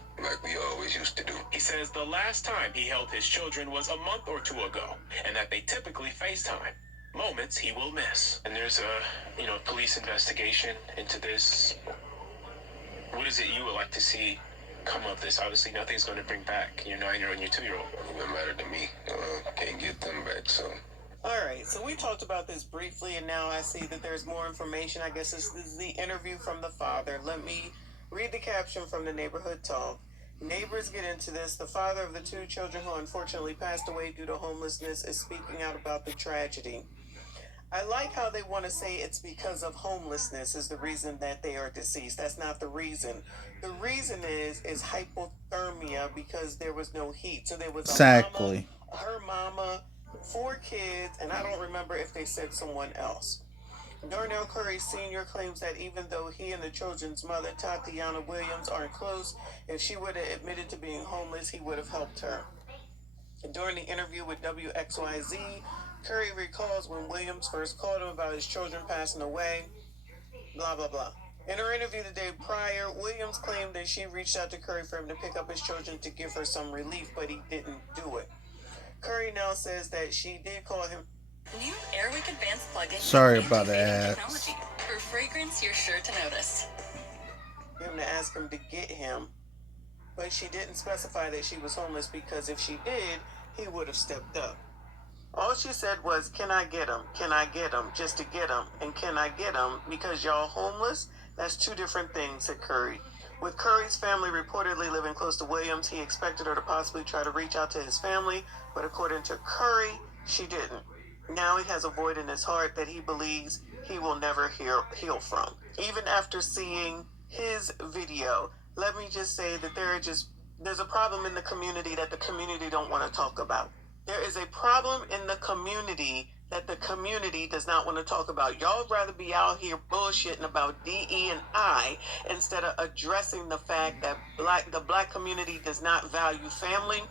we always used to do. He says the last time he held his children was a month or 2 ago, and that they typically FaceTime. Moments he will miss. And there's a, police investigation into this. What is it you would like to see come of this? Obviously, nothing's going to bring back your 9-year-old and your 2-year-old. It doesn't matter to me. Can't get them back, so. All right, so we talked about this briefly, and now I see that there's more information. I guess this is the interview from the father. Let me read the caption from the Neighborhood Talk. Neighbors get into this. The father of the 2 children who unfortunately passed away due to homelessness is speaking out about the tragedy. I like how they want to say it's because of homelessness is the reason that they are deceased. That's not the reason. The reason is hypothermia because there was no heat. So there was exactly her mama, 4 kids, and I don't remember if they said someone else. Darnell Curry Sr. claims that even though he and the children's mother, Tatiana Williams, aren't close, if she would have admitted to being homeless, he would have helped her. During the interview with WXYZ, Curry recalls when Williams first called him about his children passing away, blah, blah, blah. In her interview the day prior, Williams claimed that she reached out to Curry for him to pick up his children to give her some relief, but he didn't do it. Curry now says that she did call him. New Airwick Advanced plugin. Sorry about that. For fragrance, you're sure to notice. Him to ask him to get him, but she didn't specify that she was homeless because if she did, he would have stepped up. All she said was, can I get him? Can I get him? Just to get him. And can I get him because y'all homeless? That's 2 different things, said Curry. With Curry's family reportedly living close to Williams, he expected her to possibly try to reach out to his family, but according to Curry, she didn't. Now he has a void in his heart that he believes he will never heal from. Even after seeing his video, let me just say that there's a problem in the community that the community don't want to talk about. There is a problem in the community that the community does not want to talk about. Y'all rather be out here bullshitting about DE and I instead of addressing the fact that the black community does not value family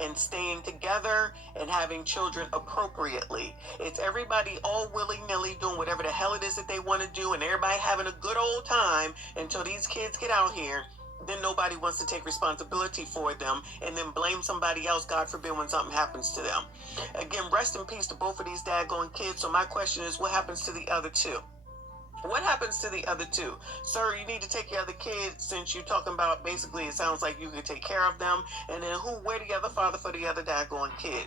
and staying together and having children appropriately. It's everybody all willy-nilly doing whatever the hell it is that they want to do, and everybody having a good old time until these kids get out here. Then nobody wants to take responsibility for them and then blame somebody else, God forbid, when something happens to them. Again, rest in peace to both of these daggone kids. So my question is, what happens to the other two? What happens to the other two? Sir, you need to take your other kids, since you're talking about, basically, it sounds like you could take care of them. And then where the other father for the other daggone kid?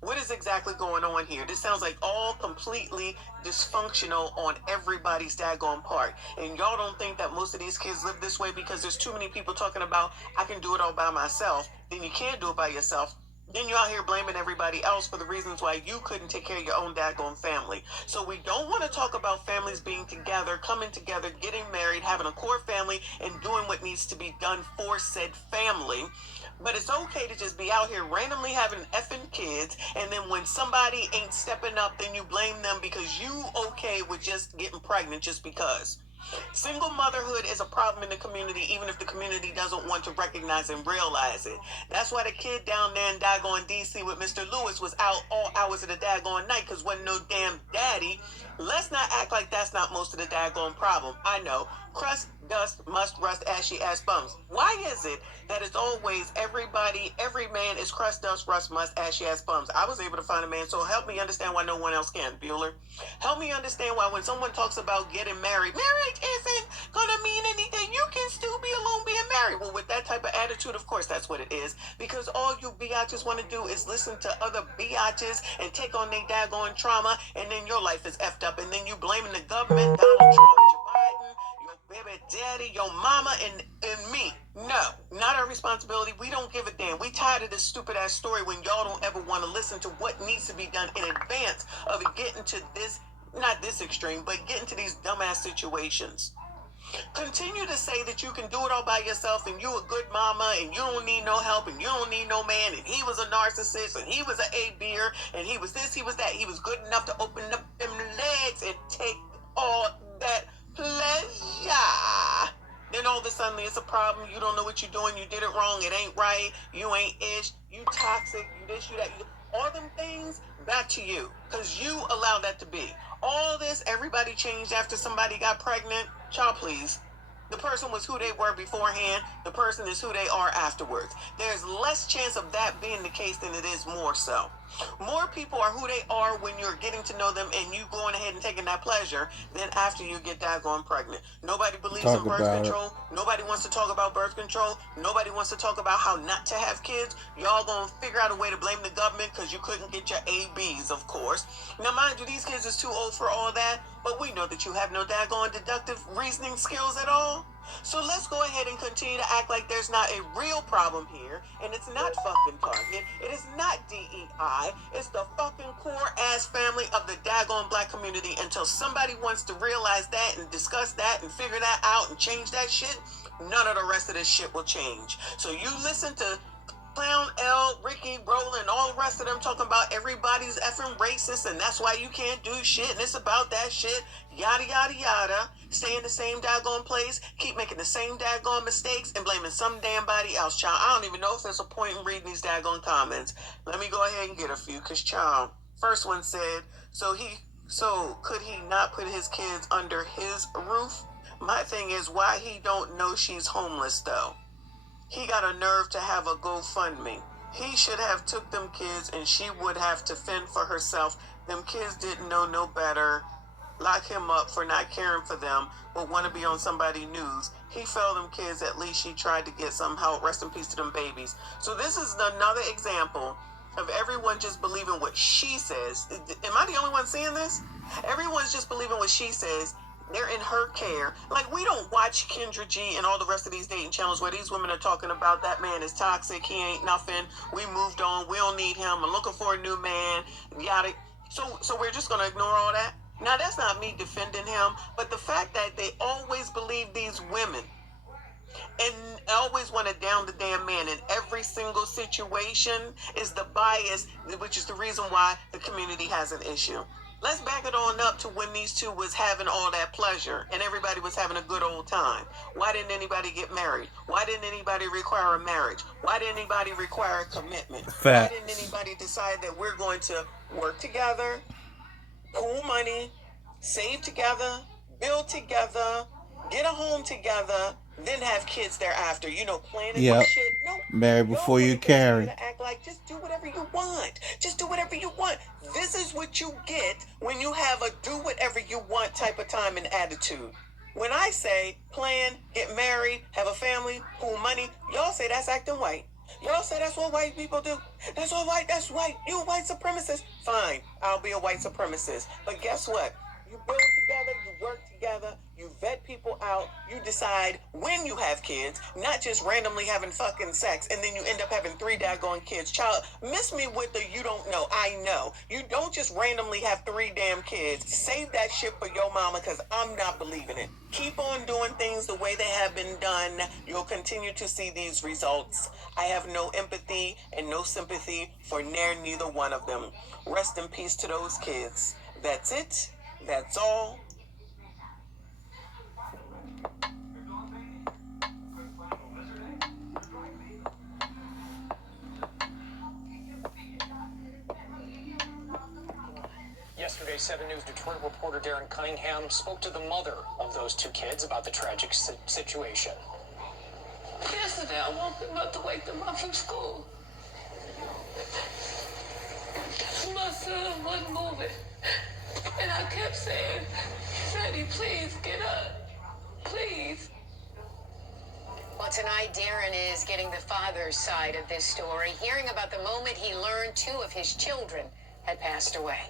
What is exactly going on here? This sounds like all completely dysfunctional on everybody's daggone part. And y'all don't think that most of these kids live this way because there's too many people talking about, I can do it all by myself. Then you can't do it by yourself. Then you're out here blaming everybody else for the reasons why you couldn't take care of your own daggone family. So we don't want to talk about families being together, coming together, getting married, having a core family, and doing what needs to be done for said family. But it's okay to just be out here randomly having effing kids, and then when somebody ain't stepping up, then you blame them because you okay with just getting pregnant just because. Single motherhood is a problem in the community, even if the community doesn't want to recognize and realize it. That's why the kid down there in daggone DC with Mr. Lewis was out all hours of the daggone night, because wasn't no damn daddy. Let's not act like that's not most of the daggone problem. I know. Crust, dust, must, rust, ashy ass bums. Why is it that it's always every man is crust, dust, rust, must, ashy ass bums? I was able to find a man, so help me understand why no one else can, Bueller. Help me understand why when someone talks about getting married, marriage isn't gonna mean anything. You can still be alone being married. Well, with that type of attitude, of course that's what it is. Because all you biatches want to do is listen to other biatches and take on their daggone trauma, and then your life is effed up, and then you blaming the government, Donald Trump, Joe Biden, your baby daddy, your mama, and me. No, not our responsibility. We don't give a damn. We tired of this stupid ass story when y'all don't ever want to listen to what needs to be done in advance of it getting to this, not this extreme, but getting to these dumbass situations. Continue to say that you can do it all by yourself and you a good mama and you don't need no help and you don't need no man and he was a narcissist and he was an A-beer and he was this, he was that. He was good enough to open up them legs and take all that pleasure. Then all of a sudden it's a problem. You don't know what you're doing. You did it wrong. It ain't right. You ain't ish. You toxic. You this, you that. All them things, back to you. Because you allow that to be. All this, everybody changed after somebody got pregnant. Child, please. The person was who they were beforehand. The person is who they are afterwards. There's less chance of that being the case than it is more so. More people are who they are when you're getting to know them and you going ahead and taking that pleasure than after you get daggone pregnant. Nobody believes in birth control. Nobody wants to talk about birth control. Nobody wants to talk about how not to have kids. Y'all gonna figure out a way to blame the government because you couldn't get your ABs, of course. Now, mind you, these kids is too old for all that, but we know that you have no daggone deductive reasoning skills at all. So let's go ahead and continue to act like there's not a real problem here, and it's not fucking Target, it is not DEI, it's the fucking core ass family of the daggone black community. Until somebody wants to realize that and discuss that and figure that out and change that shit, none of the rest of this shit will change. So you listen to Clown L, Ricky, Roland, all the rest of them talking about everybody's effing racist and that's why you can't do shit and it's about that shit, yada yada yada. Stay in the same daggone place, keep making the same daggone mistakes and blaming some damn body else, child. I don't even know if there's a point in reading these daggone comments. Let me go ahead and get a few, cause child, first one said, so could he not put his kids under his roof? My thing is, why he don't know she's homeless though? He got a nerve to have a GoFundMe. He should have took them kids and she would have to fend for herself. Them kids didn't know no better. Lock him up for not caring for them, but want to be on somebody's news. He failed them kids, at least she tried to get some help. Rest in peace to them babies. So this is another example of everyone just believing what she says. Am I the only one seeing this? Everyone's just believing what she says. They're in her care. Like, we don't watch Kendra G and all the rest of these dating channels where these women are talking about that man is toxic, he ain't nothing, we moved on, we don't need him, I'm looking for a new man, yada. So we're just gonna ignore all that? Now, that's not me defending him, but the fact that they always believe these women and always want to down the damn man in every single situation is the bias, which is the reason why the community has an issue. Let's back it on up to when these two was having all that pleasure and everybody was having a good old time. Why didn't anybody get married? Why didn't anybody require a marriage? Why didn't anybody require a commitment? Why didn't anybody decide that we're going to work together, pool money, save together, build together, get a home together, then have kids thereafter? You know, planning Yep. shit. No, Marry before you carry. to act like just do whatever you want. Just do whatever you want. This is what you get when you have a do whatever you want type of time and attitude. When I say plan, get married, have a family, pool money, y'all say that's acting white. Y'all say that's what white people do. That's all white. That's white. You a white supremacist. Fine, I'll be a white supremacist. But guess what? You build together, you work together, you vet people out, you decide when you have kids, not just randomly having fucking sex, and then you end up having 3 daggone kids. Child, miss me with the you don't know, I know. You don't just randomly have 3 damn kids. Save that shit for your mama, because I'm not believing it. Keep on doing things the way they have been done. You'll continue to see these results. I have no empathy and no sympathy for neither one of them. Rest in peace to those kids. That's it. That's all. Yesterday, 7 News Detroit reporter Darren Cunningham spoke to the mother of those 2 kids about the tragic situation. Yesterday, I woke them up to wake them up from school. My son wasn't moving. And I kept saying, Freddie, please get up. Please. Well, tonight, Darren is getting the father's side of this story, hearing about the moment he learned 2 of his children had passed away.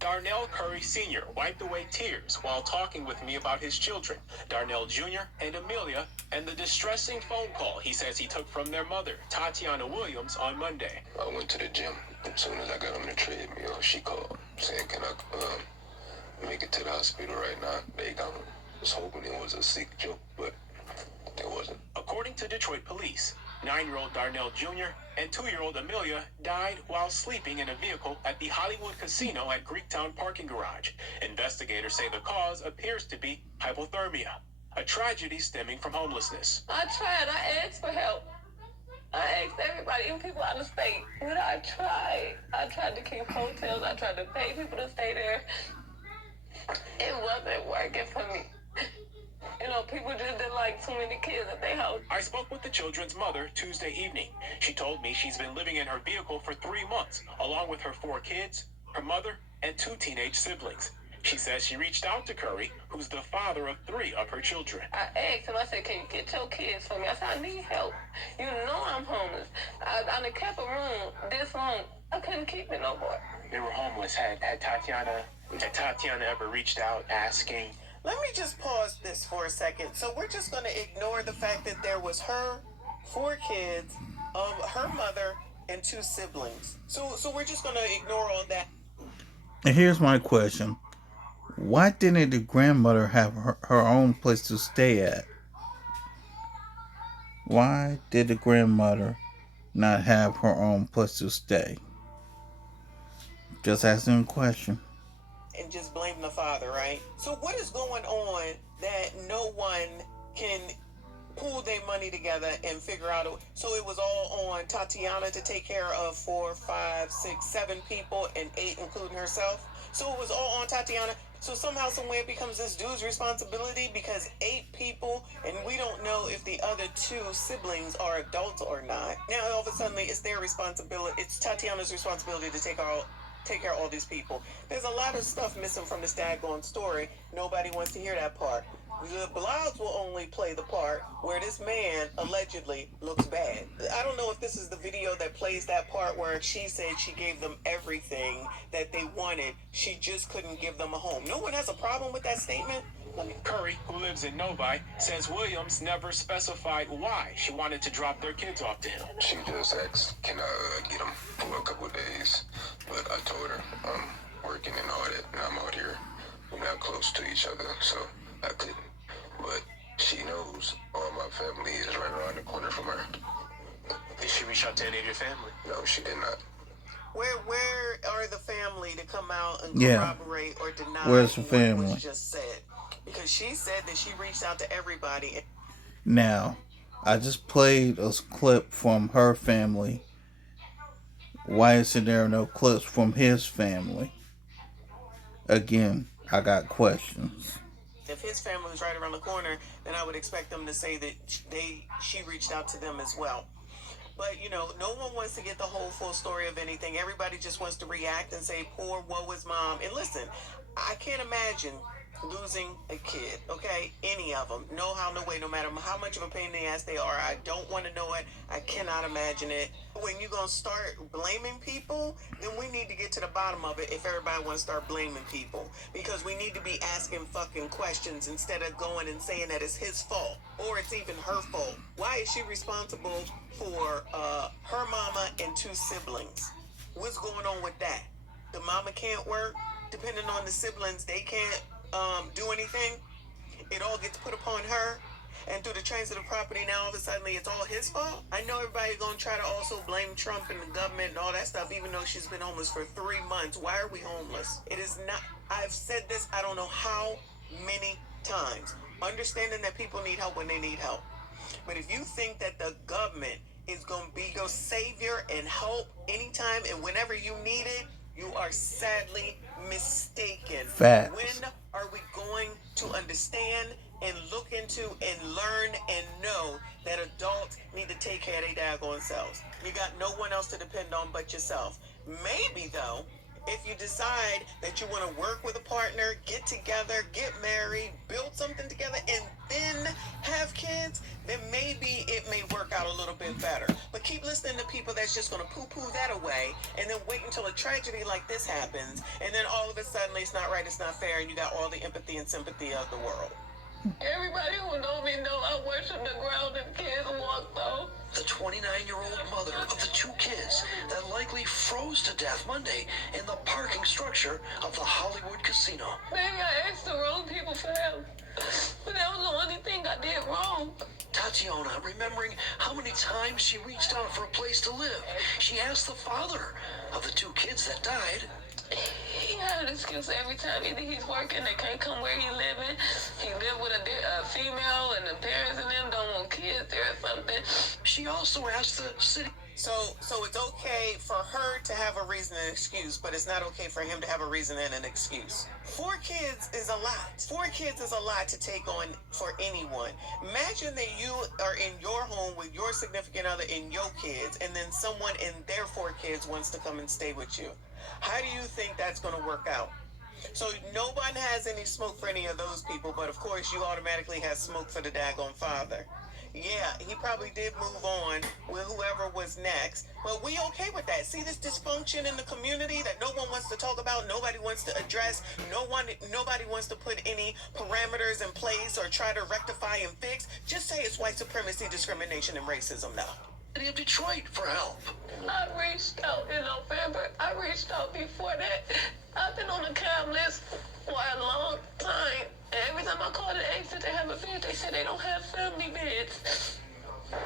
Darnell Curry Sr. wiped away tears while talking with me about his children, Darnell Jr. and Amelia, and the distressing phone call he says he took from their mother, Tatiana Williams, on Monday. I went to the gym. As soon as I got on the treadmill, she called saying, can I make it to the hospital right now? They was hoping it was a sick joke, but it wasn't. According to Detroit police, 9-year-old Darnell Jr. and 2-year-old Amelia died while sleeping in a vehicle at the Hollywood Casino at Greektown parking garage. Investigators say the cause appears to be hypothermia, a tragedy stemming from homelessness. I tried. I asked for help. I asked everybody, even people out of state. But I tried. I tried to keep hotels. I tried to pay people to stay there. It wasn't working for me. You know, people just didn't like too many kids at their house. I spoke with the children's mother Tuesday evening. She told me she's been living in her vehicle for 3 months, along with her 4 kids, her mother, and 2 teenage siblings. She says she reached out to Curry, who's the father of 3 of her children. I asked him, I said, can you get your kids for me? I said, I need help. You know I'm homeless. I done kept a room this long. I couldn't keep it no more. They were homeless. Had Tatiana ever reached out asking? Let me just pause this for a second. So we're just going to ignore the fact that there was her, 4 kids, her mother, and 2 siblings. So we're just going to ignore all that. And here's my question. Why didn't the grandmother have her own place to stay at? Why did the grandmother not have her own place to stay? Just asking a question. And just blame the father, right? So what is going on that no one can pool their money together and figure out so it was all on Tatiana to take care of 4, 5, 6, 7 people and 8 including herself? So it was all on Tatiana. So somehow, somewhere it becomes this dude's responsibility because 8 people, and we don't know if the other 2 siblings are adults or not. Now all of a sudden it's their responsibility. It's Tatiana's responsibility to take care of all these people. There's a lot of stuff missing from this daggone story. Nobody wants to hear that part. The blogs will only play the part where this man allegedly looks bad. I don't know if this is the video that plays that part where she said she gave them everything that they wanted. She just couldn't give them a home. No one has a problem with that statement. Curry, who lives in Novi, says Williams never specified why she wanted to drop their kids off to him. She just asked, can I get them for a couple of days? But I told her I'm working and all that, and I'm out here. We're not close to each other, so I couldn't. But she knows all my family is right around the corner from her. Did she reach out to any of your family? No, she did not. Where are the family to come out and Yeah. corroborate or deny Where's the what family? was just said? Because she said that she reached out to everybody. Now, I just played a clip from her family. Why isn't there no clips from his family? Again, I got questions. If his family was right around the corner, then I would expect them to say that she reached out to them as well. But, you know, no one wants to get the whole full story of anything. Everybody just wants to react and say, poor, woe is mom. And listen, I can't imagine losing a kid, okay? Any of them. No how, no way, no matter how much of a pain in the ass they are. I don't want to know it. I cannot imagine it. When you're going to start blaming people, then we need to get to the bottom of it if everybody wants to start blaming people. Because we need to be asking fucking questions instead of going and saying that it's his fault or it's even her fault. Why is she responsible for her mama and 2 siblings? What's going on with that? The mama can't work. Depending on the siblings, they can't do anything. It all gets put upon her. And through the transitive property, now all of a sudden it's all his fault. I know everybody's going to try to also blame Trump and the government and all that stuff, even though she's been homeless for 3 months. Why are we homeless? It is not. I've said this, I don't know how many times. Understanding that people need help when they need help. But if you think that the government is going to be your savior and help anytime and whenever you need it, you are sadly mistaken. Facts. When are we going to understand and look into and learn and know that adults need to take care of their daggone selves? You got no one else to depend on but yourself. Maybe, though, if you decide that you want to work with a partner, get together, get married, build something together, and then have kids, then maybe it may work out a little bit better. But keep listening to people that's just going to poo-poo that away and then wait until a tragedy like this happens, and then all of a sudden it's not right, it's not fair, and you got all the empathy and sympathy of the world. Everybody who know me know I worship the ground and kids walk though. The 29-year-old mother of the 2 kids that likely froze to death Monday in the parking structure of the Hollywood casino. Maybe I asked the wrong people for help, but that was the only thing I did wrong. Tatiana, remembering how many times she reached out for a place to live, she asked the father of the 2 kids that died. He had an excuse every time. Either he's working, they can't come where he living. He live with a female, and the parents and them don't want kids there or something. She also asked the city. So it's okay for her to have a reason and excuse, but it's not okay for him to have a reason and an excuse. 4 kids is a lot. 4 kids is a lot to take on for anyone. Imagine that you are in your home with your significant other and your kids, and then someone in their 4 kids wants to come and stay with you. How do you think that's going to work out? So no one has any smoke for any of those people, but of course you automatically have smoke for the daggone father. Yeah, he probably did move on with whoever was next, but we okay with that. See this dysfunction in the community that no one wants to talk about, nobody wants to address, nobody wants to put any parameters in place or try to rectify and fix. Just say it's white supremacy, discrimination, and racism now. City of Detroit for help. I reached out in November. I reached out before that. I've been on the CAM list for a long time. And every time I called and asked if they have a bed, they said they don't have family beds.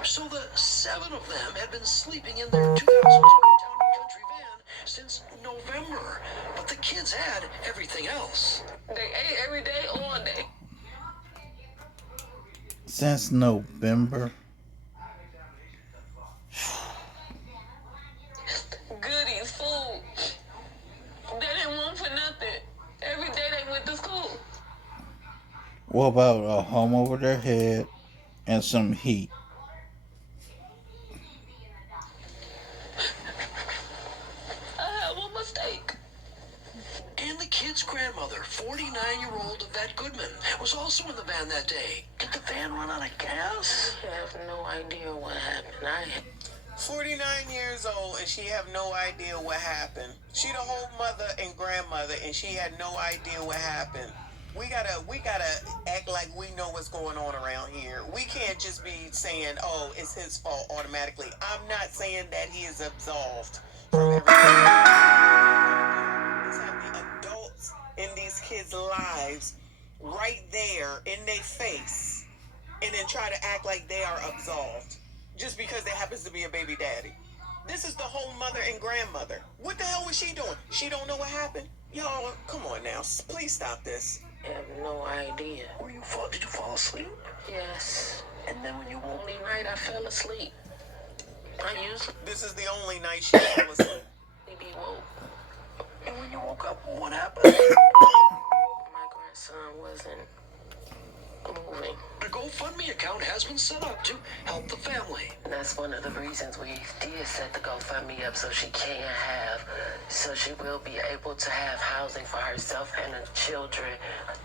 So the 7 of them had been sleeping in their 2002 Town and Country van since November. But the kids had everything else. They ate every day, all day. Since November. Goodies, food. They didn't want for nothing. Every day they went to school. What about a home over their head and some heat? I had one mistake. And the kid's grandmother, 49-year-old Yvette Goodman, was also in the van that day. Did the van run out of gas? I have no idea what happened. 49 years old and she have no idea what happened. She the whole mother and grandmother and she had no idea what happened. We gotta act like we know what's going on around here. We can't just be saying, oh, it's his fault automatically. I'm not saying that he is absolved from everything. Let's have the adults in these kids' lives right there in their face and then try to act like they are absolved just because there happens to be a baby daddy. This is the whole mother and grandmother. What the hell was she doing? She don't know what happened? Y'all, come on now. Please stop this. I have no idea. Did you fall asleep? Yes. And then when you woke me night, I fell asleep. I usually This is the only night she fell asleep. be woke. And when you woke up, what happened? My grandson wasn't moving. A GoFundMe account has been set up to help the family. And that's one of the reasons we did set the GoFundMe up, so she will be able to have housing for herself and the children,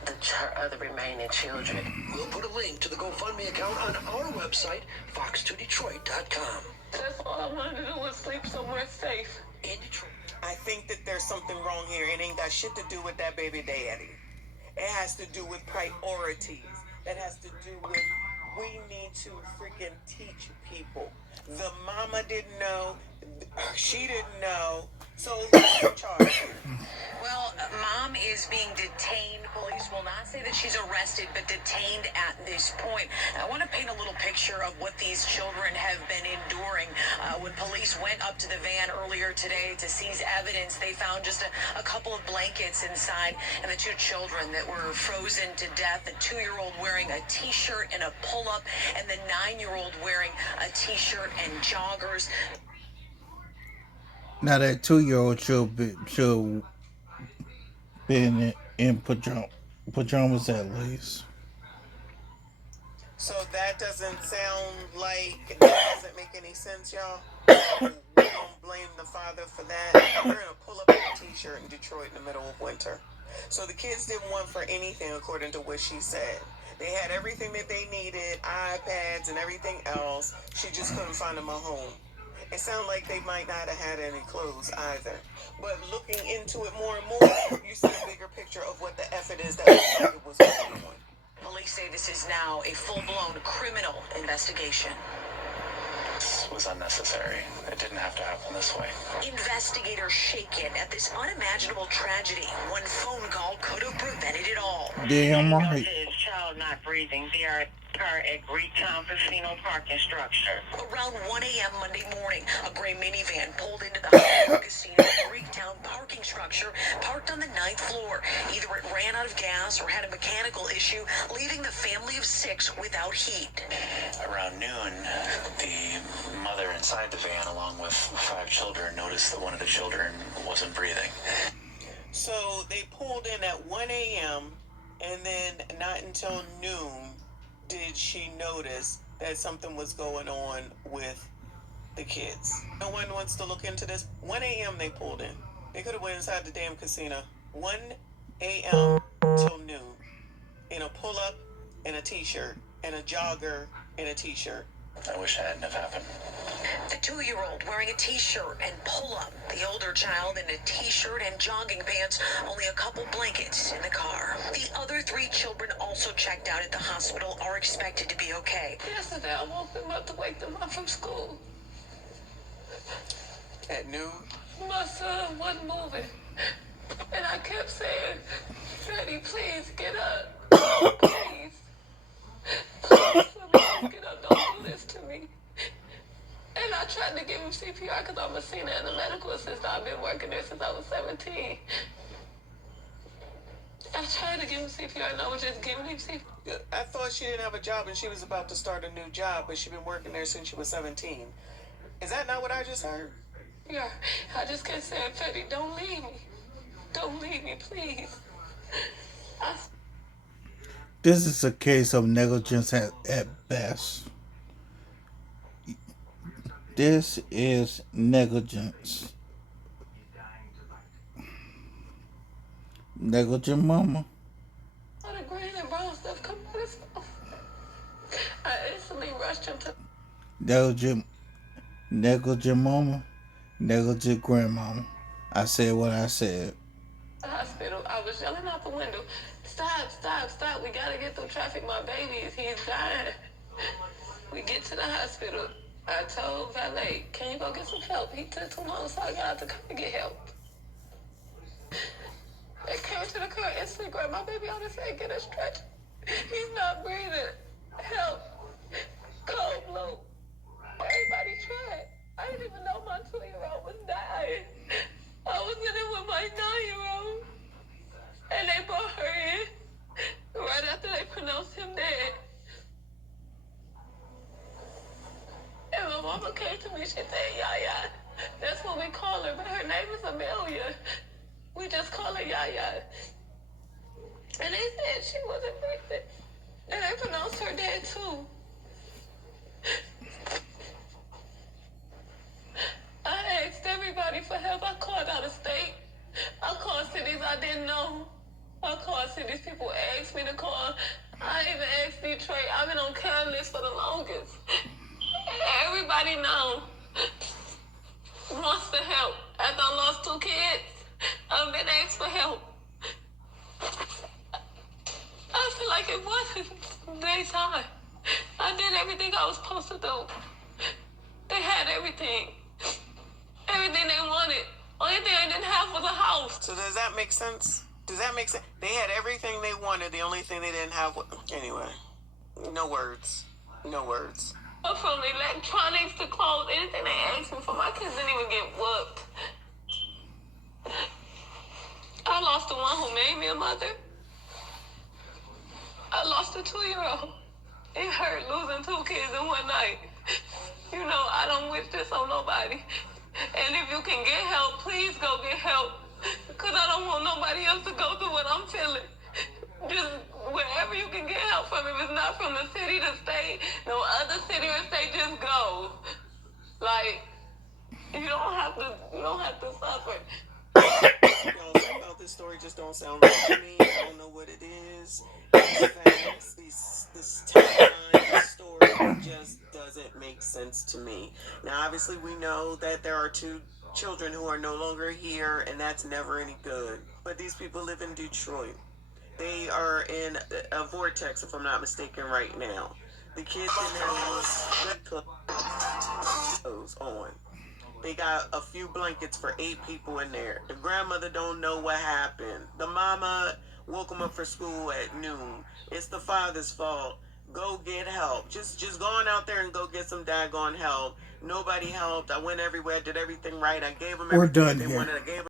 her other remaining children. We'll put a link to the GoFundMe account on our website, fox2detroit.com. That's all I wanted to do was sleep somewhere safe. In Detroit. I think that there's something wrong here. It ain't got shit to do with that baby daddy. It has to do with priorities. That has to do with we need to freaking teach people. The mama didn't know. She didn't know. So who's in charge? Well, mom is being detained. Police will not say that she's arrested, but detained at this point. I want to paint a little picture of what these children have been enduring. When police went up to the van earlier today to seize evidence, they found just a couple of blankets inside and the two children that were frozen to death. The 2-year-old wearing a T-shirt and a pull-up, and the 9-year-old wearing a T-shirt and joggers. Now that 2-year-old should be in pajamas at least. So that doesn't sound like, that doesn't make any sense, y'all. We don't blame the father for that. We're gonna pull up in a T-shirt in Detroit in the middle of winter. So the kids didn't want for anything, according to what she said. They had everything that they needed, iPads and everything else. She just couldn't find them a home. It sounded like they might not have had any clothes either. But looking into it more and more, you see a bigger picture of what the F it is that it was going on. Police say this is now a full-blown criminal investigation. This was unnecessary. It didn't have to happen this way. Investigators shaken at this unimaginable tragedy. One phone call could have prevented it all. Damn right. His child not breathing. They are at Greektown Casino parking structure. Around 1 a.m. Monday morning, a gray minivan pulled into the Hollywood Casino Greektown parking structure, parked on the 9th floor. Either it ran out of gas or had a mechanical issue, leaving the family of 6 without heat. Around noon, the mother inside the van, along with 5 children, noticed that one of the children wasn't breathing. So they pulled in at 1 a.m. and then not until noon did she notice that something was going on with the kids. No one wants to look into this. 1 a.m. they pulled in. They could have went inside the damn casino. 1 a.m. till noon. In a pull-up, and a T-shirt, and a jogger, and a T-shirt. I wish that hadn't have happened. The 2-year-old wearing a T-shirt and pull-up. The older child in a T-shirt and jogging pants. Only a couple blankets in the car. The other 3 children also checked out at the hospital are expected to be okay. Yesterday, I woke them up to wake them up from school. At noon? My son wasn't moving. And I kept saying, Freddie, please get up. Please. Please, get up. Don't do this to me. And I tried to give him CPR because I'm a senior and a medical assistant. I've been working there since I was 17. I tried to give him CPR and I was just giving him CPR. I thought she didn't have a job and she was about to start a new job, but she's been working there since she was 17. Is that not what I just heard? Yeah, I just kept saying, Freddie, don't leave me. Don't leave me, please. This is a case of negligence at best. This is negligence. Negligent mama. All the green and brown stuff come out of stuff. I instantly rushed him to Negligent mama. Negligent grandmama. I said what I said. the hospital. I was yelling out the window, stop, stop, stop. We gotta get through traffic. My baby he's dying. We get to the hospital. I told valet, can you go get some help? He took too long, so I got out the car to get help. They came to the car instantly, grabbed my baby out and said, get a stretcher. He's not breathing. Help. Cold blue. Everybody tried. I didn't even know my 2-year-old was dying. I was in it with my 9-year-old. And they brought her in right after they pronounced him dead. And my mama came to me, she said, Yaya. That's what we call her, but her name is Amelia. We just call her Yaya. And they said she wasn't breathing. And they pronounced her dead too. I asked everybody for help. I called out of state. I called cities I didn't know. I called cities people asked me to call. I even asked Detroit. I've been on care list for the longest. Everybody now wants to help. After I lost 2 kids, I've been asked for help. I feel like it wasn't their time. I did everything I was supposed to do. They had everything. Everything they wanted. Only thing I didn't have was a house. So does that make sense? Does that make sense? They had everything they wanted. The only thing they didn't have was... Anyway. No words. No words. From electronics to clothes, anything they asked me for, my kids didn't even get whooped. I lost the one who made me a mother. I lost a 2-year-old. It hurt losing 2 kids in one night. You know, I don't wish this on nobody. And if you can get help, please go get help. Because I don't want nobody else to go through what I'm feeling. Just wherever you can get help from, if it's not from the city, the state, no other city or state, just go. Like, you don't have to suffer. Y'all about this story just don't sound right to me. I don't know what it is. These facts, this timeline, this story just doesn't make sense to me. Now, obviously, we know that there are 2 children who are no longer here, and that's never any good. But these people live in Detroit. They are in a vortex, if I'm not mistaken, right now. The kids in there with clothes on. They got a few blankets for 8 people in there. The grandmother don't know what happened. The mama woke them up for school at noon. It's the father's fault. Go get help. Just go on out there and go get some daggone help. Nobody helped. I went everywhere, did everything right. I gave them everything they wanted. I gave them